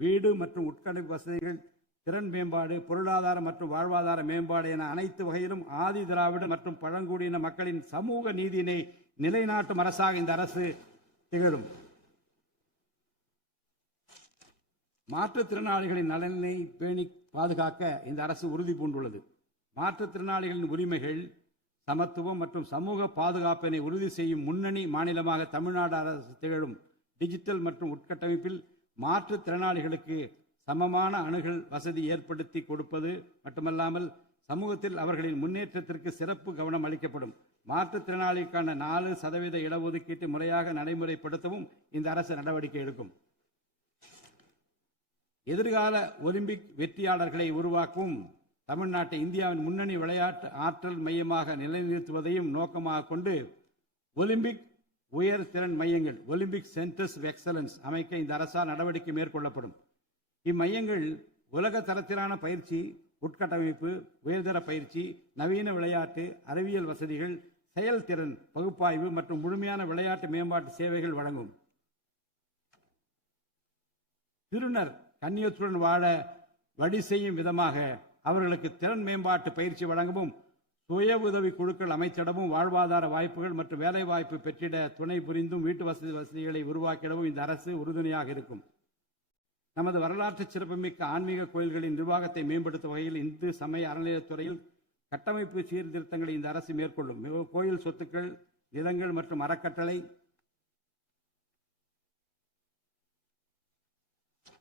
வீடு மற்றும் உட்கட்டமைப்பு வசதிகள், திறன் மேம்பாடு, பொருளாதார மற்றும் வாழ்வாதார மேம்பாடு என அனைத்து வகையிலும் ஆதி திராவிட மற்றும் பழங்குடியின மக்களின் சமூக நீதியினை நிலைநாட்டும் அரசாக இந்த அரசு திகழும். மாற்றுத்திறனாளிகளின் நலனை பேணி பாதுகாக்க இந்த அரசு உறுதி பூண்டுள்ளது. மாற்றுத்திறனாளிகளின் உரிமைகள், சமத்துவம் மற்றும் சமூக பாதுகாப்பினை உறுதி செய்யும் முன்னணி மாநிலமாக தமிழ்நாடு அரசு திகழும். டிஜிட்டல் மற்றும் உட்கட்டமைப்பில் மாற்றுத்திறனாளிகளுக்கு சமமான அணுகல் வசதி ஏற்படுத்தி கொடுப்பது மட்டுமல்லாமல் சமூகத்தில் அவர்களின் முன்னேற்றத்திற்கு சிறப்பு கவனம் அளிக்கப்படும். மாற்றுத்திறனாளிக்கான 4% இடஒதுக்கீட்டு முறையாக நடைமுறைப்படுத்தவும் இந்த அரசு நடவடிக்கை எடுக்கும். எதிர்கால ஒலிம்பிக் வெற்றியாளர்களை உருவாக்கவும் தமிழ்நாட்டை இந்தியாவின் முன்னணி விளையாட்டு ஆற்றல் மையமாக நிலைநிறுத்துவதையும் நோக்கமாக கொண்டு ஒலிம்பிக் உயர் திறன் மையங்கள், ஒலிம்பிக் சென்டர்ஸ் ஆஃப் எக்ஸலன்ஸ் அமைக்க இந்த அரசால் நடவடிக்கை மேற்கொள்ளப்படும். இம்மையங்கள் உலக தரத்திலான பயிற்சி, உட்கட்டமைப்பு, உயர்தர பயிற்சி, நவீன விளையாட்டு, அறிவியல் வசதிகள், செயல்திறன் பகுப்பாய்வு மற்றும் முழுமையான விளையாட்டு மேம்பாட்டு சேவைகள் வழங்கும். திருநர் கண்ணியத்துடன் வாழ வழி செய்யும் விதமாக அவர்களுக்கு திறன் மேம்பாட்டு பயிற்சி வழங்கவும், சுய உதவி குழுக்கள் அமைச்சிடவும், வாழ்வாதார வாய்ப்புகள் மற்றும் வேலை வாய்ப்பு பெற்றிட துணை புரிந்தும் வீட்டு வசதிகளை உருவாக்கிடவும் இந்த அரசு உறுதுணையாக இருக்கும். நமது வரலாற்று சிறப்புமிக்க ஆன்மீக கோயில்களின் நிர்வாகத்தை மேம்படுத்தும் வகையில் இந்து சமய அறநிலையத்துறையில் கட்டமைப்பு சீர்திருத்தங்களை இந்த அரசு மேற்கொள்ளும். கோயில் சொத்துக்கள், நிலங்கள் மற்றும் அறக்கட்டளை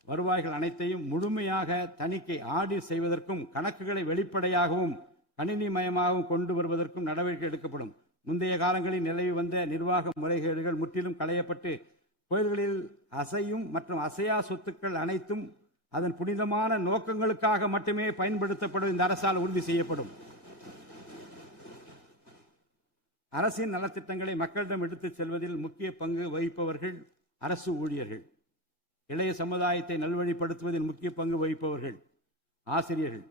வருவாய்கள் அனைத்தையும் முழுமையாக தணிக்கை ஆடிட் செய்வதற்கும், கணக்குகளை வெளிப்படையாகவும் கணினிமயமாகவும் கொண்டு வருவதற்கும் நடவடிக்கை எடுக்கப்படும். முந்தைய காலங்களில் நிலவி வந்த நிர்வாக முறைகேடுகள் முற்றிலும் களையப்பட்டு கோயில்களில் அசையும் மற்றும் அசையா சொத்துக்கள் அனைத்தும் அதன் புனிதமான நோக்கங்களுக்காக மட்டுமே பயன்படுத்தப்படும் இந்த அரசால் உறுதி செய்யப்படும். அரசின் நலத்திட்டங்களை மக்களிடம் எடுத்துச் செல்வதில் முக்கிய பங்கு வகிப்பவர்கள் அரசு ஊழியர்கள். இளைய சமுதாயத்தை நல்வழிப்படுத்துவதில் முக்கிய பங்கு வகிப்பவர்கள் ஆசிரியர்கள்.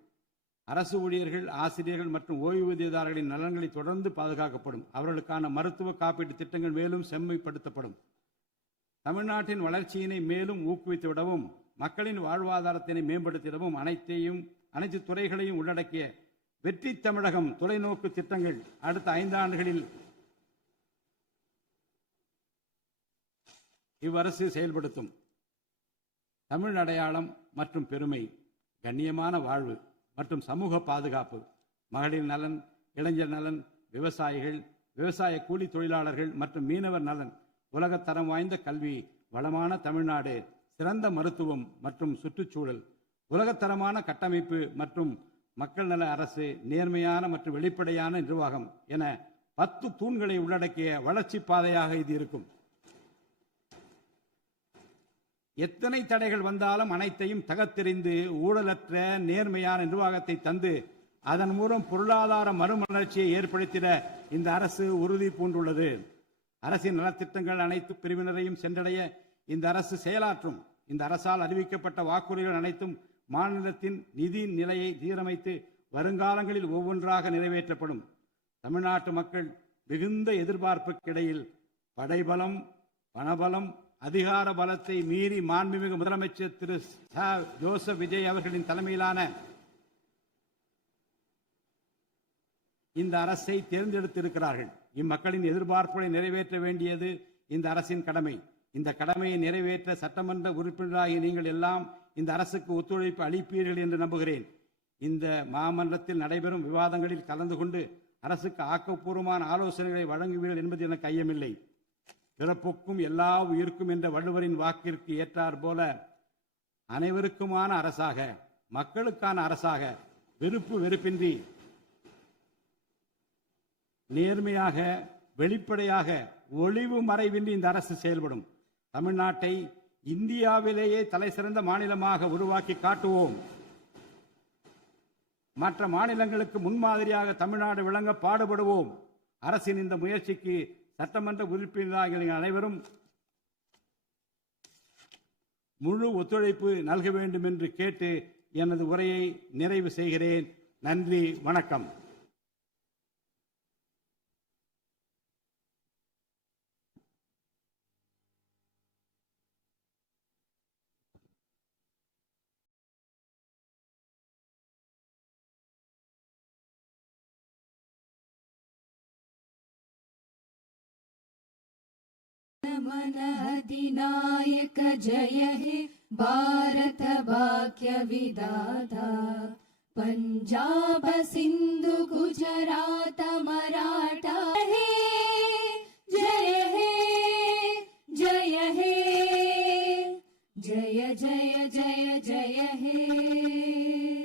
அரசு ஊழியர்கள், ஆசிரியர்கள் மற்றும் ஓய்வூதியதாரர்களின் நலன்களை தொடர்ந்து பாதுகாக்கப்படும். அவர்களுக்கான மருத்துவ காப்பீட்டு திட்டங்கள் மேலும் செம்மைப்படுத்தப்படும். தமிழ்நாட்டின் வளர்ச்சியினை மேலும் ஊக்குவித்துவிடவும், மக்களின் வாழ்வாதாரத்தினை மேம்படுத்திடவும் அனைத்து துறைகளையும் உள்ளடக்கிய வெற்றி தமிழகம் தொலைநோக்கு திட்டங்கள் அடுத்த 5 ஆண்டுகளில் இவ்வரசு செயல்படுத்தும். தமிழ் அடையாளம் மற்றும் பெருமை, கண்ணியமான வாழ்வு மற்றும் சமூக பாதுகாப்பு, மகளிர் நலன், இளைஞர் நலன், விவசாயிகள், விவசாய கூலி தொழிலாளர்கள் மற்றும் மீனவர் நலன், உலகத்தரம் வாய்ந்த கல்வி, வளமான தமிழ்நாடு, சிறந்த மருத்துவம் மற்றும் சுற்றுச்சூழல், உலகத்தரமான கட்டமைப்பு மற்றும் மக்கள் நல அரசு, நேர்மையான மற்றும் வெளிப்படையான நிர்வாகம் என 10 தூண்களை உள்ளடக்கிய வளர்ச்சி பாதையாக இது இருக்கும். எத்தனை தடைகள் வந்தாலும் அனைத்தையும் தகர்த்தெறிந்து ஊழலற்ற நேர்மையான நிர்வாகத்தை தந்து அதன் மூலம் பொருளாதார மறுமலர்ச்சியை ஏற்படுத்திட இந்த அரசு உறுதி பூண்டுள்ளது. அரசின் நலத்திட்டங்கள் அனைத்து பிரிவினரையும் சென்றடைய இந்த அரசு செயலாற்றும். இந்த அரசால் அறிவிக்கப்பட்ட வாக்குறுதிகள் அனைத்தும் மாநிலத்தின் நிதி நிலையை சீரமைத்து வருங்காலங்களில் ஒவ்வொன்றாக நிறைவேற்றப்படும். தமிழ்நாட்டு மக்கள் மிகுந்த எதிர்பார்ப்புக்கிடையில் படைபலம், பணபலம், அதிகார பலத்தை மீறி மாண்புமிகு முதலமைச்சர் திரு ஜோசப் விஜய் அவர்களின் தலைமையிலான இந்த அரசை தேர்ந்தெடுத்திருக்கிறார்கள். இம்மக்களின் எதிர்பார்ப்புகளை நிறைவேற்ற வேண்டியது இந்த அரசின் கடமை. இந்த கடமையை நிறைவேற்ற சட்டமன்ற உறுப்பினராகிய நீங்கள் எல்லாம் இந்த அரசுக்கு ஒத்துழைப்பு அளிப்பீர்கள் என்று நம்புகிறேன். இந்த மாமன்றத்தில் நடைபெறும் விவாதங்களில் கலந்து கொண்டு அரசுக்கு ஆக்கப்பூர்வமான ஆலோசனைகளை வழங்குவீர்கள் என்பது எனக்கு ஐயமில்லை. பிறப்புக்கும் எல்லா உயிருக்கும் என்ற வள்ளுவரின் வாக்கிற்கு ஏற்றார் போல அனைவருக்குமான அரசாக, மக்களுக்கான அரசாக, வெறுப்பு வெறுப்பின்றி நேர்மையாக, வெளிப்படையாக, ஒளிவு மறைவின்றி இந்த அரசு செயல்படும். தமிழ்நாட்டை இந்தியாவிலேயே தலைசிறந்த மாநிலமாக உருவாக்கி காட்டுவோம். மற்ற மாநிலங்களுக்கு முன்மாதிரியாக தமிழ்நாடு விளங்க பாடுபடுவோம். அரசின் இந்த முயற்சிக்கு சட்டமன்ற உறுப்பினர்கள் அனைவரும் முழு ஒத்துழைப்பு நல்க வேண்டும் என்று கேட்டு எனது உரையை நிறைவு செய்கிறேன். நன்றி, வணக்கம். मन अधिनायक जय हे भारत भाग्य विधाता पंजाब सिंधु गुजरात मराठा हे जय हे जय हे जय जय जय जय हे